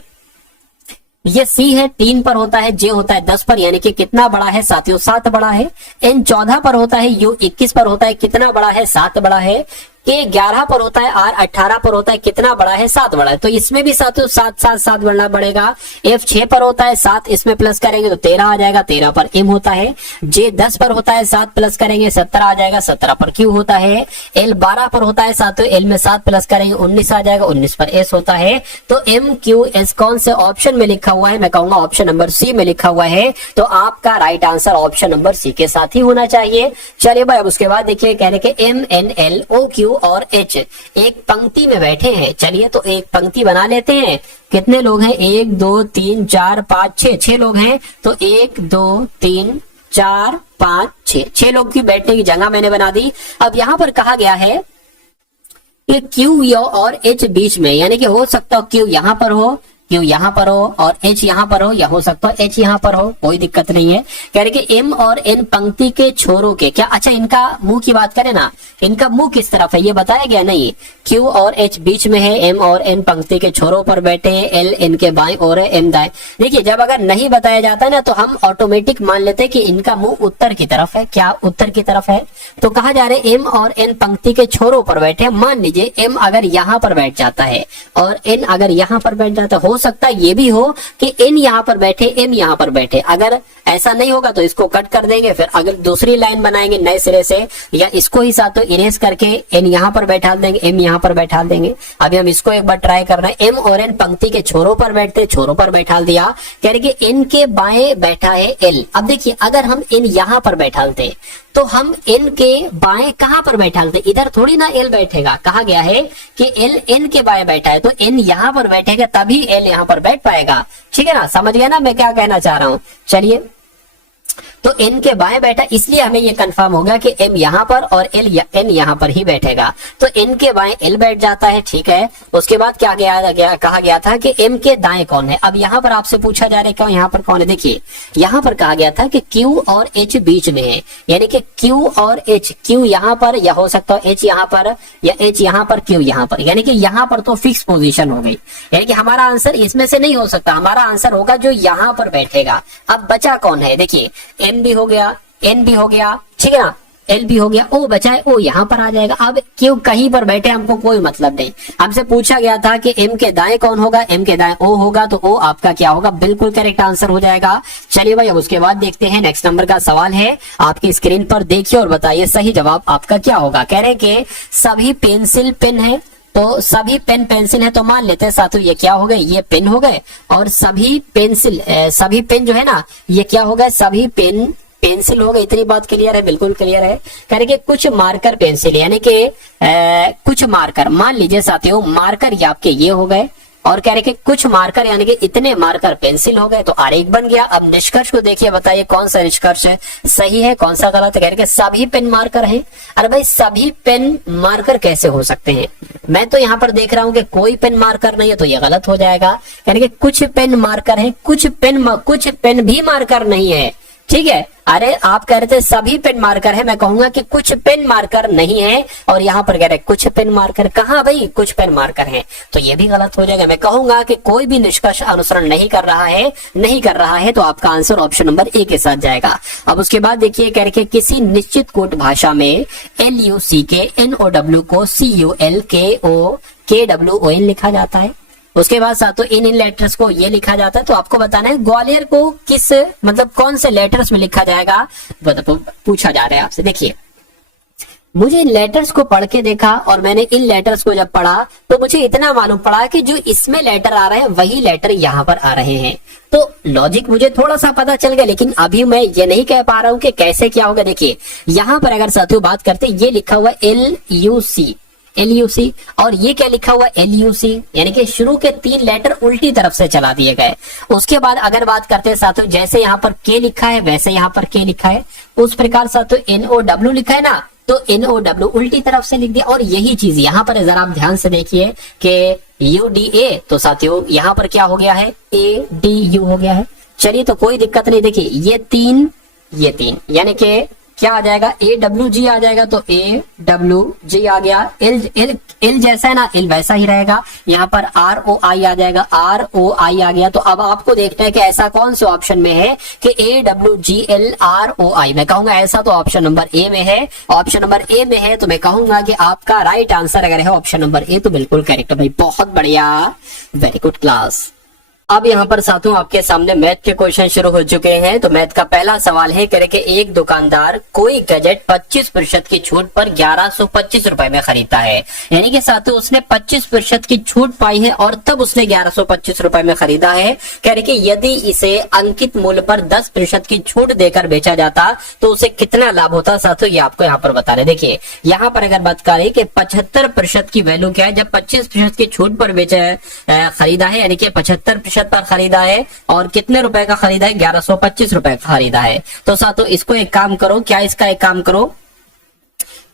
ये C है 3 पर होता है, J होता है 10 पर, यानी कि कितना बड़ा है साथियों, 7 बड़ा है। N 14 पर होता है, U 21 पर होता है, कितना बड़ा है, 7 बड़ा है। K 11 पर होता है, R 18 पर होता है, कितना बड़ा है, 7 बड़ा है। तो इसमें भी साथियों 7 बढ़ना पड़ेगा। F 6 पर होता है, 7 इसमें प्लस करेंगे तो 13 आ जाएगा, 13 पर M होता है। J 10 पर होता है, 7 प्लस करेंगे 17 आ जाएगा, 17 पर Q होता है। L 12 पर होता है साथियों, L में 7 प्लस करेंगे 19 आ जाएगा, 19 पर S होता है। तो MQS कौन से ऑप्शन में लिखा हुआ है, मैं कहूंगा ऑप्शन नंबर C में लिखा हुआ है। तो आपका right answer option number C के साथ ही होना चाहिए। चलिए भाई अब उसके बाद देखिए कह रहे कि MNLOQ Q और H एक पंक्ति में बैठे हैं। चलिए तो एक पंक्ति बना लेते हैं। कितने लोग हैं? 1 2 3 4 5 6, 6 लोग हैं। तो 1 2 3 4 5 6, 6 लोग की बैठने की जगह मैंने बना दी। अब यहाँ पर कहा गया है कि Q और H बीच में, यानी कि हो सकता हो Q यहाँ पर हो, Q यहाँ पर हो और H यहाँ पर हो, या हो सकता है H यहाँ पर हो, कोई दिक्कत नहीं है। कह रहे कि M और N पंक्ति के छोरों के क्या, अच्छा इनका मुंह की बात करें ना, इनका मुंह किस तरफ है ये बताया गया नहीं। Q और H बीच में है, M और N पंक्ति के छोरों पर बैठे हैं, L N के बाएं और है, M दाएं। देखिए जब अगर नहीं बताया जाता है ना तो हम ऑटोमेटिक मान लेते हैं कि इनका मुंह उत्तर की तरफ है। क्या उत्तर की तरफ है? तो कहा जा रहा है M और N पंक्ति के छोरों पर बैठे हैं। मान लीजिए M अगर यहाँ पर बैठ जाता है और N अगर यहाँ पर बैठ जाता है, हो सकता है ये भी हो कि N यहाँ पर बैठे, M यहाँ पर बैठे। अगर ऐसा नहीं होगा तो इसको कट कर देंगे, फिर अगर दूसरी लाइन बनाएंगे नए सिरे से, या इसको ही साथ इरेज करके N यहाँ पर बैठा देंगे, M यहाँ पर बैठा देंगे। अभी हम इसको एक बार ट्राई कर रहे हैं। M और N पंक्ति के छोरों पर बैठते, छोरों पर बैठा दिया। कह रहे कि N के बाएं बैठा है L। अब देखिए अगर हम N यहाँ पर बैठाते तो हम N के बाएं कहां पर बैठाते? इधर थोड़ी ना L बैठेगा। कहा गया है कि L N के बाएं बैठा है तो N यहाँ पर बैठेगा तभी L यहाँ पर बैठ पाएगा। ठीक है ना, समझ गया ना मैं क्या कहना चाह रहा हूं। चलिए तो N के बाएं बैठा, इसलिए हमें ये कंफर्म होगा कि M यहाँ पर और N यहाँ पर ही बैठेगा। तो N के बाएं L बैठ जाता है, ठीक है। उसके बाद क्या कहा गया था कि M के दाएं कौन है। अब यहाँ पर आपसे पूछा जा रहा है क्यों यहाँ पर कौन है। देखिए यहाँ पर कहा गया था कि Q और H बीच में है, यानी कि Q और H, Q यहाँ पर या हो सकता है H यहाँ पर, या H यहाँ पर Q यहाँ पर, यानी कि यहाँ पर तो फिक्स पोजीशन हो गई। यानी कि हमारा आंसर इसमें से नहीं हो सकता, हमारा आंसर होगा जो यहाँ पर बैठेगा। अब बचा कौन है? देखिए M भी हो गया, N भी हो गया, ठीक है ना, L भी हो गया, O बचा है, O यहाँ पर आ जाएगा। अब क्यों कहीं पर बैठे हमको कोई मतलब नहीं। हमसे पूछा गया था कि M के दाएं कौन होगा, M के दाएं O होगा, तो O आपका क्या होगा? बिल्कुल करेक्ट आंसर हो जाएगा। चलिए भाई अब उसके बाद देखते हैं नेक्स्ट नंबर का सवाल है, आपकी स्क्रीन पर देखिए और बताइए सही जवाब आपका क्या होगा। कह रहे कि सभी पेंसिल पेन है, तो सभी पेन पेंसिल है तो मान लेते हैं साथियों ये क्या हो गए? ये पेन हो गए। और सभी पेंसिल, सभी पेन जो है ना ये क्या हो गए? सभी पेन पेंसिल हो गए। इतनी बात क्लियर है? बिल्कुल क्लियर है। कह रहे कि कुछ मार्कर पेंसिल, यानी कि कुछ मार्कर, मान लीजिए साथियों मार्कर ये आपके ये हो गए, और कह रहे कि कुछ मार्कर यानी कि इतने मार्कर पेंसिल हो गए, तो आरेख बन गया। अब निष्कर्ष को देखिए, बताइए कौन सा निष्कर्ष है सही है, कौन सा गलत है। कह रहे कि सभी पेन मार्कर हैं। अरे भाई सभी पेन मार्कर कैसे हो सकते हैं? मैं तो यहाँ पर देख रहा हूं कि कोई पेन मार्कर नहीं है, तो ये गलत हो जाएगा। यानी कि कुछ पेन मार्कर है, कुछ पेन भी मार्कर नहीं है, ठीक है। अरे आप कह रहे थे सभी पेन मार्कर है, मैं कहूंगा कि कुछ पेन मार्कर नहीं है, और यहाँ पर कह रहे कुछ पेन मार्कर, कहाँ भाई कुछ पेन मार्कर है, तो ये भी गलत हो जाएगा। मैं कहूंगा कि कोई भी निष्कर्ष अनुसरण नहीं कर रहा है, तो आपका आंसर ऑप्शन नंबर ए के साथ जाएगा। अब उसके बाद देखिए कह रहे किसी निश्चित कोड भाषा में LUC के NOW को CULKOKWON लिखा जाता है। उसके बाद साथों इन लेटर्स को ये लिखा जाता है, तो आपको बताना है ग्वालियर को किस मतलब कौन से लेटर्स में लिखा जाएगा, पूछा जा रहा है आपसे। देखिए मुझे इन लेटर्स को पढ़ के देखा, और मैंने इन लेटर्स को जब पढ़ा तो मुझे इतना मालूम पड़ा कि जो इसमें लेटर आ रहे हैं वही लेटर यहाँ पर आ रहे हैं। तो लॉजिक मुझे थोड़ा सा पता चल गया, लेकिन अभी मैं ये नहीं कह पा रहा हूं कि कैसे क्या होगा। देखिए यहाँ पर अगर साथियों बात करते, ये लिखा हुआ LUC, और ये क्या लिखा हुआ LUC, यानी कि शुरू के 3 लेटर उल्टी तरफ से चला दिए गए। उसके बाद अगर बात करते हैं साथियों, जैसे यहाँ पर K लिखा है वैसे यहाँ पर K लिखा है, उस प्रकार साथियों NOW लिखा है ना, तो NOW उल्टी तरफ से लिख दिया। और यही चीज यहाँ पर जरा आप ध्यान से देखिए कि UDA, तो साथियों यहाँ पर क्या हो गया है? ADU हो गया है। चलिए तो कोई दिक्कत नहीं। देखिए ये तीन यानी कि क्या आ जाएगा? AWG आ जाएगा, तो AWG आ गया। L जैसा है ना, L वैसा ही रहेगा। यहाँ पर ROI आ जाएगा, ROI आ गया। तो अब आपको देखना है कि ऐसा कौन से ऑप्शन में है कि AWGLROI। मैं कहूंगा ऐसा तो ऑप्शन नंबर ए में है। ऑप्शन नंबर ए में है तो मैं कहूंगा कि आपका राइट आंसर अगर है ऑप्शन नंबर ए, तो बिल्कुल करेक्ट भाई, बहुत बढ़िया, वेरी गुड क्लास। अब यहाँ पर साथियों आपके सामने मैथ के क्वेश्चन शुरू हो चुके हैं। तो मैथ का पहला सवाल है कि एक दुकानदार कोई गैजेट 25% की छूट पर 1125 रुपए में खरीदता है। यानी कि साथियों उसने 25% की छूट पाई है और तब उसने 1125 रुपए में खरीदा है। कह रहे कि यदि इसे अंकित मूल्य पर 10% की छूट देकर बेचा जाता तो उसे कितना लाभ होता। साथियों ये आपको यहाँ पर बता रहे। देखिए यहाँ पर अगर बात करें कि 75% की वैल्यू क्या है, जब 25% की छूट पर खरीदा है, यानी कि 75% पर खरीदा है और कितने रुपए का खरीदा है, 1125 रुपए का खरीदा है। तो साथियों इसको एक काम करो, क्या इसका एक काम करो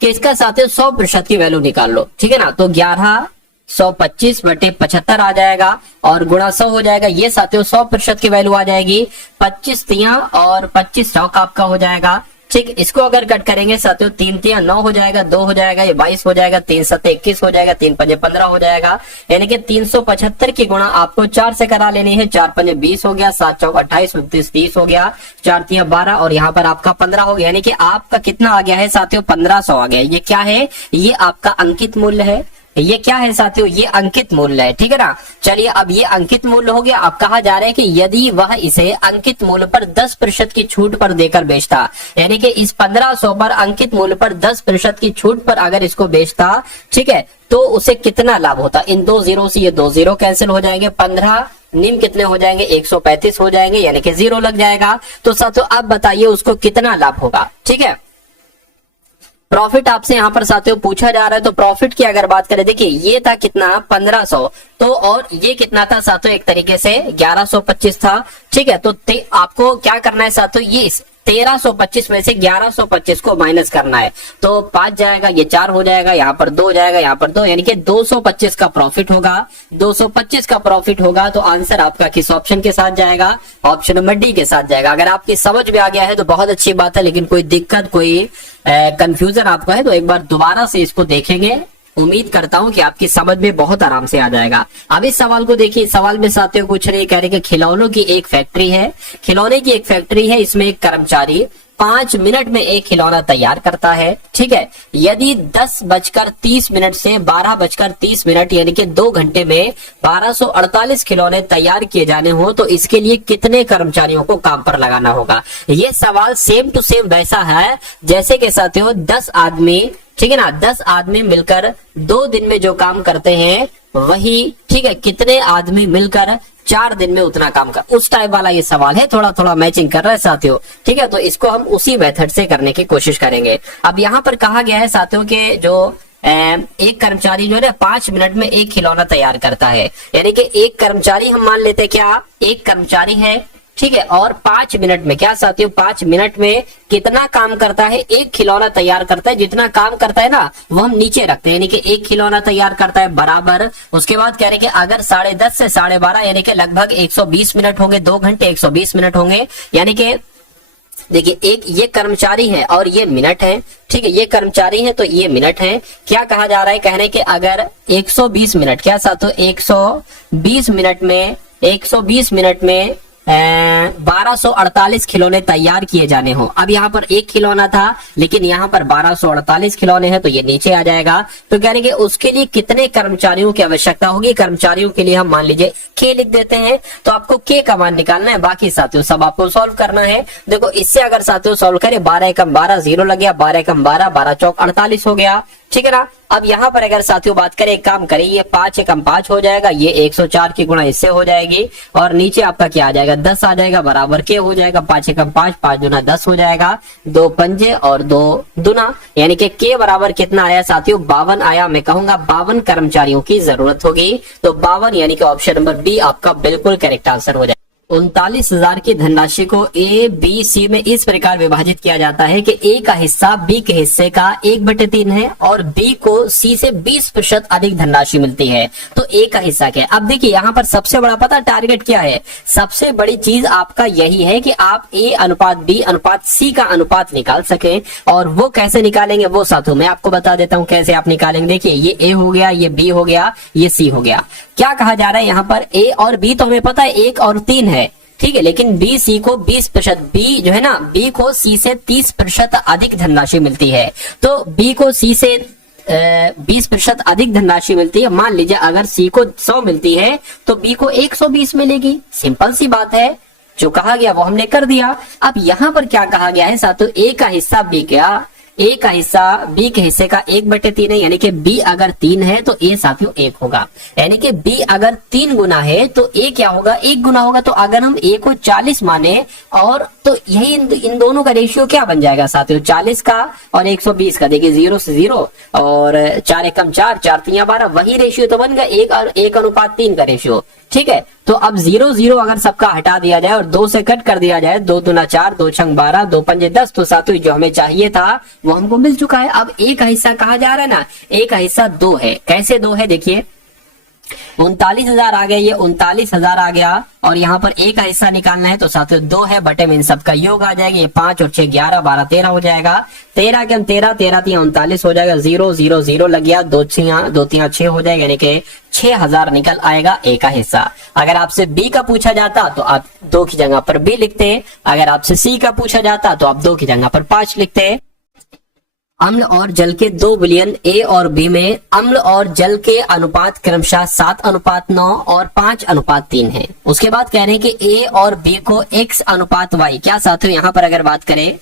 कि इसका साथियों 100% की वैल्यू निकाल लो, ठीक है ना। तो 1125 बटे 75 आ जाएगा और गुणा 100 हो जाएगा। ये साथियों 100% की वैल्यू आ जाएगी। 25 तिया और 25 चौक आपका हो जाएगा, ठीक। इसको अगर कट करेंगे साथियों 3 तिया 9 हो जाएगा, 2 हो जाएगा, ये 22 हो जाएगा, 3 सत्ते 21 हो जाएगा, 3 पंजे 15 हो जाएगा। यानी कि 375 की गुणा आपको 4 से करा लेनी है। 4 पंजे 20 हो गया, 7 चौक 28, 29 30 हो गया, 4 तिया 12 और यहाँ पर आपका 15 हो गया। यानी कि आपका कितना आ गया है साथियों, 1500 आ गया। ये क्या है, ये आपका अंकित मूल्य है। ये क्या है साथियों, ये अंकित मूल्य है, ठीक है ना। चलिए अब ये अंकित मूल्य हो गया। अब कहा जा रहा है कि यदि वह इसे अंकित मूल्य पर 10% की छूट पर देकर बेचता, यानी कि इस 1500 पर अंकित मूल्य पर 10% की छूट पर अगर इसको बेचता, ठीक है, तो उसे कितना लाभ होता। इन 2 जीरो से ये 2 जीरो कैंसिल हो जाएंगे, 15 निम कितने हो जाएंगे, 135 हो जाएंगे, यानी कि 0 लग जाएगा। तो साथियों अब बताइए उसको कितना लाभ होगा, ठीक है। प्रॉफिट आपसे यहाँ पर साथियों पूछा जा रहा है। तो प्रॉफिट की अगर बात करें, देखिए ये था कितना 1500, तो और ये कितना था साथियों, एक तरीके से 1125 था, ठीक है। तो आपको क्या करना है साथियों, ये 1325 में से 1125 को माइनस करना है। तो 5 जाएगा, ये 4 हो जाएगा, यहाँ पर 2 जाएगा, यहाँ पर 2, यानी कि 225 का प्रॉफिट होगा। 225 का प्रॉफिट होगा तो आंसर आपका किस ऑप्शन के साथ जाएगा, ऑप्शन नंबर डी के साथ जाएगा। अगर आपकी समझ में आ गया है तो बहुत अच्छी बात है, लेकिन कोई दिक्कत कोई कंफ्यूजन आपको है तो एक बार दोबारा से इसको देखेंगे। उम्मीद करता हूं कि आपकी समझ में बहुत आराम से आ जाएगा। अब इस सवाल को देखिए, सवाल में साथियों कुछ नहीं कह रहे कि खिलौनों की एक फैक्ट्री है। खिलौने की एक फैक्ट्री है, इसमें एक कर्मचारी 5 मिनट में एक खिलौना तैयार करता है, ठीक है। यदि 10:30 से 12:30 यानी कि 2 घंटे में 1248 खिलौने तैयार किए जाने हो तो इसके लिए कितने कर्मचारियों को काम पर लगाना होगा। ये सवाल सेम टू सेम वैसा है जैसे कि साथियों 10 आदमी, ठीक है ना, 10 आदमी मिलकर 2 दिन में जो काम करते हैं वही, ठीक है, कितने आदमी मिलकर 4 दिन में उतना काम कर, उस टाइप वाला ये सवाल है। थोड़ा थोड़ा मैचिंग कर रहा है साथियों, ठीक है। तो इसको हम उसी मेथड से करने की कोशिश करेंगे। अब यहाँ पर कहा गया है साथियों के जो एक कर्मचारी जो है 5 मिनट में एक खिलौना तैयार करता है, यानी कि एक कर्मचारी हम मान लेते हैं, क्या एक कर्मचारी है, ठीक है, और 5 मिनट में क्या साथियों, 5 मिनट में कितना काम करता है, एक खिलौना तैयार करता है। जितना काम करता है ना वो हम नीचे रखते हैं, यानी कि एक खिलौना तैयार करता है बराबर। उसके बाद कह रहे कि अगर 10:30 से 12:30 यानी कि लगभग 120 मिनट होंगे, 2 घंटे 120 मिनट होंगे। यानी कि देखिए एक ये कर्मचारी है और ये मिनट है, ठीक है, ये कर्मचारी है तो ये मिनट है। क्या कहा जा रहा है, कहने के अगर 120 मिनट, क्या साथियों 120 मिनट में 1248 खिलौने तैयार किए जाने हो। अब यहाँ पर एक खिलौना था लेकिन यहाँ पर 1248 खिलौने हैं तो ये नीचे आ जाएगा। तो कह रहे कि उसके लिए कितने कर्मचारियों की आवश्यकता होगी। कर्मचारियों के लिए हम मान लीजिए के लिख देते हैं। तो आपको के का मान निकालना है, बाकी साथियों सब आपको सॉल्व करना है। देखो इससे अगर साथियों सॉल्व करें 12 एकम 12 0 लग गया, 12 एकम 12 12 चौक 48 हो गया, ठीक है ना। अब यहाँ पर अगर साथियों बात करें, एक काम करें, ये 5 एकम 5 हो जाएगा, ये 104 की गुणा इससे हो जाएगी और नीचे आपका क्या आ जाएगा 10 आ जाएगा, बराबर के हो जाएगा। 5 एकम 5 5 दूना 10 हो जाएगा, 2 पंजे और 2 दूना, यानी कि के बराबर कितना आया साथियों 52 आया। मैं कहूंगा 52 कर्मचारियों की जरूरत होगी। तो 52 यानी कि ऑप्शन नंबर बी आपका बिल्कुल करेक्ट आंसर हो जाएगा। 39,000 की धनराशि को ए बी सी में इस प्रकार विभाजित किया जाता है कि ए का हिस्सा बी के हिस्से का 1/3 है और बी को सी से 20% अधिक धनराशि मिलती है। तो ए का हिस्सा क्या है। अब देखिए यहाँ पर सबसे बड़ा पता टारगेट क्या है, सबसे बड़ी चीज आपका यही है कि आप ए अनुपात बी अनुपात सी का अनुपात निकाल सके। और वो कैसे निकालेंगे वो साथियों मैं आपको बता देता हूं कैसे आप निकालेंगे। देखिए ये ए हो गया, ये बी हो गया, ये सी हो गया। क्या कहा जा रहा है यहाँ पर, ए और बी तो हमें पता है 1 और 3 है, ठीक है, लेकिन बी सी को 20%, बी जो है ना बी को सी से 30% अधिक धनराशि मिलती है। तो बी को सी से 20% अधिक धनराशि मिलती है, मान लीजिए अगर सी को 100 मिलती है तो बी को 120 मिलेगी। सिंपल सी बात है, जो कहा गया वो हमने कर दिया। अब यहाँ पर क्या कहा गया है साथियों, ए का हिस्सा बी का, ए का हिस्सा बी के हिस्से का 1/3 है, यानी कि बी अगर 3 है तो ए साथियों 1 होगा, यानी कि बी अगर 3 गुना है तो ए क्या होगा, 1 गुना होगा। तो अगर हम ए को 40 माने और तो यही इन दोनों का रेशियो क्या बन जाएगा साथियों, 40 का और 120 का। देखिए 0 से 0 और 4 एकम 4, 4 3 12, वही रेशियो तो बन गया 1 और 1:3 का रेशियो। ठीक है, तो अब 0 0 अगर सबका हटा दिया जाए और 2 से कट कर दिया जाए, 2 दूना 4, 2 छंग 12, 2 पंजे 10, तो साथियों जो हमें चाहिए था वो हमको मिल चुका है। अब ए का हिस्सा कहा जा रहा है ना, ए का हिस्सा 2 है। कैसे 2 है, देखिए 39,000 आ गया, ये 39,000 आ गया और यहाँ पर ए का हिस्सा निकालना है तो साथियों 2 है, बटे में इन सबका योग आ जाएगा। ये 5 और 6 11, 12 13 हो जाएगा। 13 के हम 13, 13 3 39 हो जाएगा। 0 0 0 लग गया, 2 3 6 हो जाएगा, यानी कि 6,000 निकल आएगा ए का हिस्सा। अगर आपसे बी का पूछा जाता तो आप 2 की जगह पर बी लिखते, अगर आपसे सी का पूछा जाता तो आप 2 की जगह पर 5 लिखते। अम्ल और जल के 2 विलयन ए और बी में अम्ल और जल के अनुपात क्रमशः 7:9 और 5:3 है। उसके बाद कह रहे हैं कि ए और बी को x/y, क्या साथियों यहाँ पर अगर बात करें,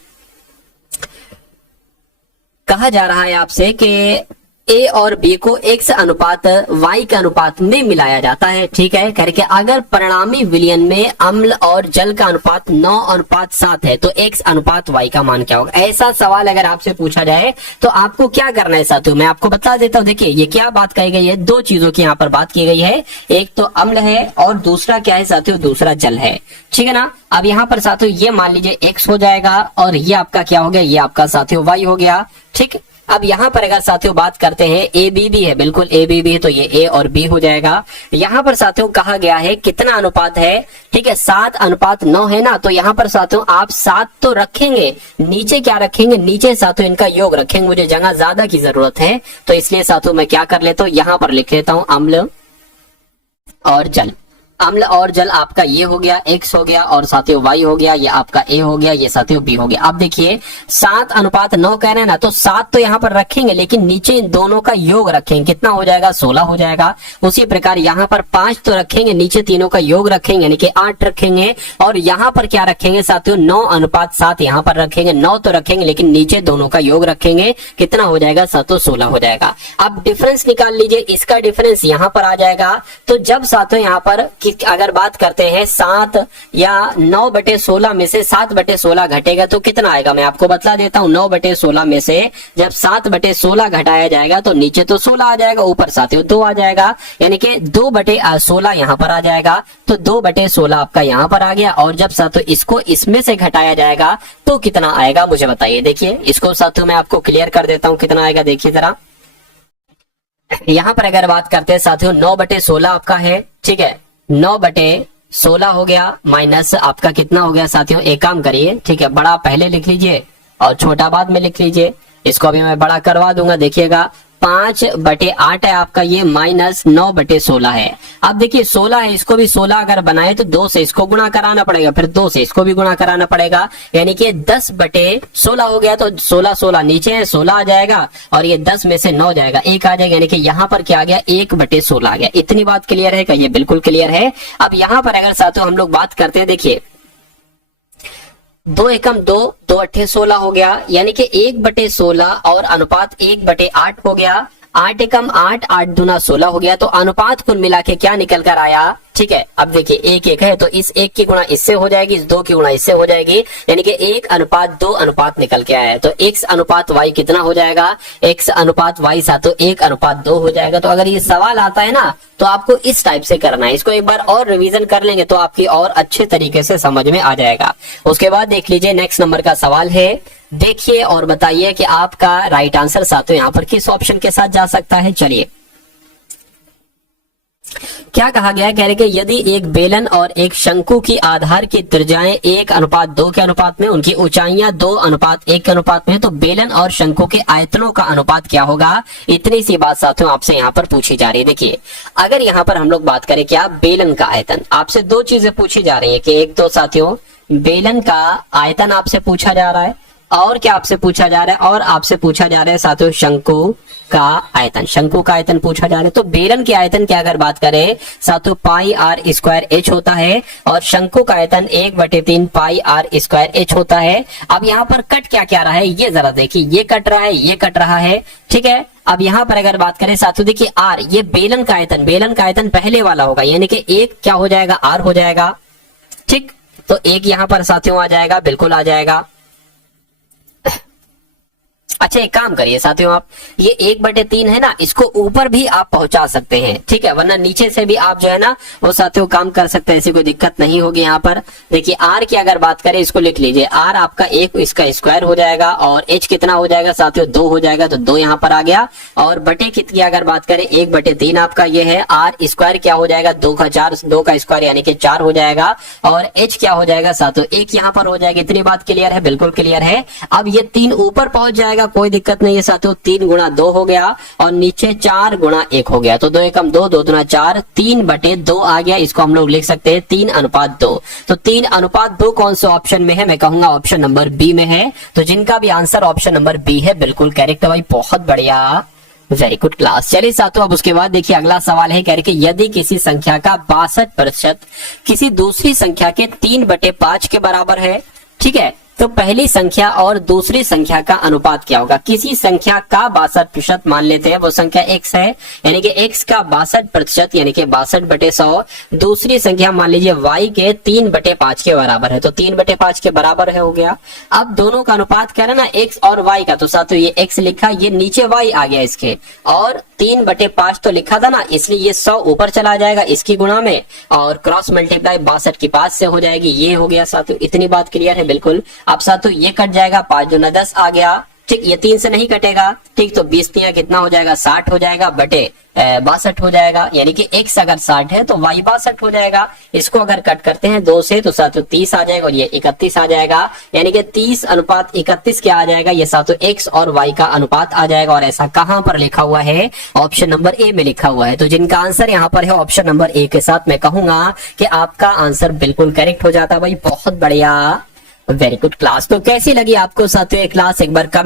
कहा जा रहा है आपसे कि ए और बी को x अनुपात y के अनुपात में मिलाया जाता है। ठीक है, करके अगर परिणामी विलयन में अम्ल और जल का अनुपात 9:7 है तो x/y का मान क्या होगा। ऐसा सवाल अगर आपसे पूछा जाए तो आपको क्या करना है साथियों, मैं आपको बता देता हूं। देखिए ये क्या बात कही गई है, 2 चीजों की यहाँ पर बात की गई है, एक तो अम्ल है और दूसरा क्या है साथियों, दूसरा जल है। ठीक है ना। अब यहाँ पर साथियों ये मान लीजिए x हो जाएगा और ये आपका क्या हो गया, ये आपका साथियों y हो गया। ठीक, अब यहाँ पर अगर साथियों बात करते हैं ए बी भी है, बिल्कुल ए बी भी है, तो ये ए और बी हो जाएगा। यहाँ पर साथियों कहा गया है कितना अनुपात है, ठीक है 7:9 है ना, तो यहाँ पर साथियों आप 7 तो रखेंगे, नीचे क्या रखेंगे, नीचे साथियों इनका योग रखेंगे। मुझे जगह ज्यादा की जरूरत है तो इसलिए साथियों मैं क्या कर लेता हूँ, यहाँ पर लिख लेता हूँ अम्ल और जल। अम्ल और जल आपका ये हो गया, x हो गया और साथियों y हो गया, ये आपका a हो गया, ये साथियों b हो गया। अब देखिए 7:9 कह रहे हैं ना, तो 7 तो यहाँ पर रखेंगे लेकिन नीचे इन दोनों का योग रखेंगे, कितना हो जाएगा 16 हो जाएगा। उसी प्रकार यहाँ पर 5 तो रखेंगे, नीचे तीनों का योग रखेंगे यानी कि 8 रखेंगे और यहाँ पर क्या रखेंगे साथियों 9:7 यहाँ पर रखेंगे, 9 तो रखेंगे लेकिन नीचे दोनों का योग रखेंगे, कितना हो जाएगा साथियों 16 हो जाएगा। अब डिफरेंस निकाल लीजिए, इसका डिफरेंस यहाँ पर आ जाएगा। तो जब साथियों यहाँ पर अगर बात करते हैं 7 या 9/16 में से 7/16 घटेगा तो कितना आएगा, मैं आपको बतला देता हूं। 9/16 में से जब 7/16 घटाया जाएगा तो नीचे तो 16 आ जाएगा, ऊपर साथियों 2 आ जाएगा, यानी कि 2/16 यहाँ पर आ जाएगा। तो 2/16 आपका यहाँ पर आ गया और जब साथियों इसको इसमें से घटाया जाएगा तो कितना आएगा मुझे बताइए। देखिए इसको साथियों मैं आपको क्लियर कर देता हूँ कितना आएगा। देखिए जरा यहाँ पर अगर बात करते हैं साथियों 9/16 आपका है, ठीक है 9/16 हो गया माइनस आपका कितना हो गया साथियों, एक काम करिए, ठीक है बड़ा पहले लिख लीजिए और छोटा बाद में लिख लीजिए। इसको अभी मैं बड़ा करवा दूंगा, देखिएगा 5/8 है आपका ये, माइनस 9/16 है। अब देखिए 16 है, इसको भी 16 अगर बनाए तो 2 से इसको गुणा कराना पड़ेगा, फिर 2 से इसको भी गुणा कराना पड़ेगा, यानी कि 10/16 हो गया। तो 16 नीचे है, 16 आ जाएगा और ये 10 में से 9 जाएगा, 1 आ जाएगा, यानी कि यहाँ पर क्या आ गया 1/16 आ गया। इतनी बात क्लियर है क्या, ये बिल्कुल क्लियर है। अब यहाँ पर अगर साथियों हम लोग बात करते हैं, देखिए 2 एकम 2, 2 अट्ठे 16 हो गया, यानी कि 1/16 और अनुपात 1/8 हो गया। 8 एकम 8, 8 दूना 16 हो गया। तो अनुपात कुल मिला के क्या निकल कर आया, ठीक है। अब देखिए 1 है तो इस 1 की गुणा इससे हो जाएगी, इस 2 की गुणा इससे हो जाएगी, यानी कि 1:2 अनुपात निकल के आया है। तो x/y कितना हो जाएगा, x/y साथ 1:2 हो जाएगा। तो अगर ये सवाल आता है ना तो आपको इस टाइप से करना है, इसको एक बार और रिवीजन कर लेंगे तो आपकी और अच्छे तरीके से समझ में आ जाएगा। उसके बाद देख लीजिए नेक्स्ट नंबर का सवाल है, देखिए और बताइए कि आपका राइट आंसर साथियों यहाँ पर किस ऑप्शन के साथ जा सकता है। चलिए क्या कहा गया है, कह रहे कि यदि एक बेलन और एक शंकु की आधार की त्रिज्याएं 1:2 के अनुपात में, उनकी ऊंचाइयां 2:1 के अनुपात में, तो बेलन और शंकु के आयतनों का अनुपात क्या होगा। इतनी सी बात साथियों आपसे यहाँ पर पूछी जा रही है। देखिए अगर यहाँ पर हम लोग बात करें क्या, बेलन का आयतन, आपसे 2 चीजें पूछी जा रही है कि एक तो साथियों बेलन का आयतन आपसे पूछा जा रहा है और क्या आपसे पूछा जा रहा है, और आपसे पूछा जा रहा है साथियों शंकु का आयतन, शंकु का आयतन पूछा जा रहा है। तो बेलन के आयतन की अगर बात करें साथियों पाई आर स्क्वायर एच होता है और शंकु का आयतन 1/3 पाई आर स्क्वायर एच होता है। अब यहाँ पर कट क्या क्या रहा है ये जरा देखिए, ये कट रहा है, ये कट रहा है, ठीक है। अब यहाँ पर अगर बात करें साथियों देखिए आर, ये बेलन का आयतन पहले वाला होगा, यानी कि एक क्या हो जाएगा, आर हो जाएगा, ठीक। तो एक यहाँ पर साथियों आ जाएगा, बिल्कुल आ जाएगा। अच्छा एक काम करिए साथियों, आप ये 1/3 है ना, इसको ऊपर भी आप पहुंचा सकते हैं, ठीक है, वरना नीचे से भी आप जो है ना वो साथियों काम कर सकते हैं, ऐसी कोई दिक्कत नहीं होगी। यहाँ पर देखिए आर की अगर बात करें, इसको लिख लीजिए, आर आपका एक इसका स्क्वायर हो जाएगा और एच कितना हो जाएगा साथियों, 2 हो जाएगा, तो 2 यहाँ पर आ गया। और बटे कितनी अगर बात करें 1/3 आपका ये है, आर स्क्वायर क्या हो जाएगा 2 का 4, 2 का स्क्वायर यानी कि 4 हो जाएगा, और एच क्या हो जाएगा साथियों 1 यहाँ पर हो जाएगा। इतनी बात क्लियर है, बिल्कुल क्लियर है। अब ये 3 ऊपर पहुंच जाएगा, कोई दिक्कत नहीं है साथियों, 3 गुणा 2 हो गया और नीचे 4 गुणा 1 हो गया, तो 2 एकम 2, 2 दूना 4, 3/2 आ गया। इसको हम लोग लिख सकते हैं 3:2। तो 3:2 कौन से ऑप्शन में है, मैं कहूंगा ऑप्शन नंबर बी में है। तो जिनका भी आंसर ऑप्शन नंबर बी है बिल्कुल करेक्ट है भाई, बहुत बढ़िया, वेरी गुड क्लास। चलिए साथियों अब उसके बाद देखिए अगला सवाल है, कह रहे कि यदि किसी संख्या का 62% किसी दूसरी संख्या के 3/5 के बराबर है, ठीक है, तो पहली संख्या और दूसरी संख्या का अनुपात क्या होगा। किसी संख्या का 62% मान लेते हैं, वो संख्या x है, यानी कि x का 62% यानी कि 62/100, दूसरी संख्या मान लीजिए y के 3/5 के बराबर है, तो 3/5 के बराबर है हो गया। अब दोनों का अनुपात क्या है ना x और y का, तो साथियों ये x लिखा, ये नीचे y आ गया इसके, और 3/5 तो लिखा था ना, इसलिए ये 100 ऊपर चला जाएगा इसकी गुणा में, और क्रॉस मल्टीप्लाई 62 की 5 से हो जाएगी, ये हो गया साथियों। इतनी बात क्लियर है बिल्कुल। अब साथियों ये कट जाएगा, 5 दूना 10 आ गया, ठीक, ये 3 से नहीं कटेगा, ठीक, तो 20 3 कितना हो जाएगा 60 हो जाएगा, बटे 62 हो जाएगा, यानी कि x अगर 60 है तो y 62 हो जाएगा। इसको अगर कट करते हैं 2 से तो साथियों 30 आ जाएगा और ये 31 आ जाएगा, यानी कि 30:31 क्या आ जाएगा, ये साथियों x और y का अनुपात आ जाएगा। और ऐसा कहां पर लिखा हुआ है, ऑप्शन नंबर ए में लिखा हुआ है। तो जिनका आंसर यहाँ पर है ऑप्शन नंबर ए के साथ, मैं कहूंगा कि आपका आंसर बिल्कुल करेक्ट हो जाता है भाई, बहुत बढ़िया, वेरी गुड क्लास। तो कैसी लगी आपको साथियों ये क्लास, एक बार कम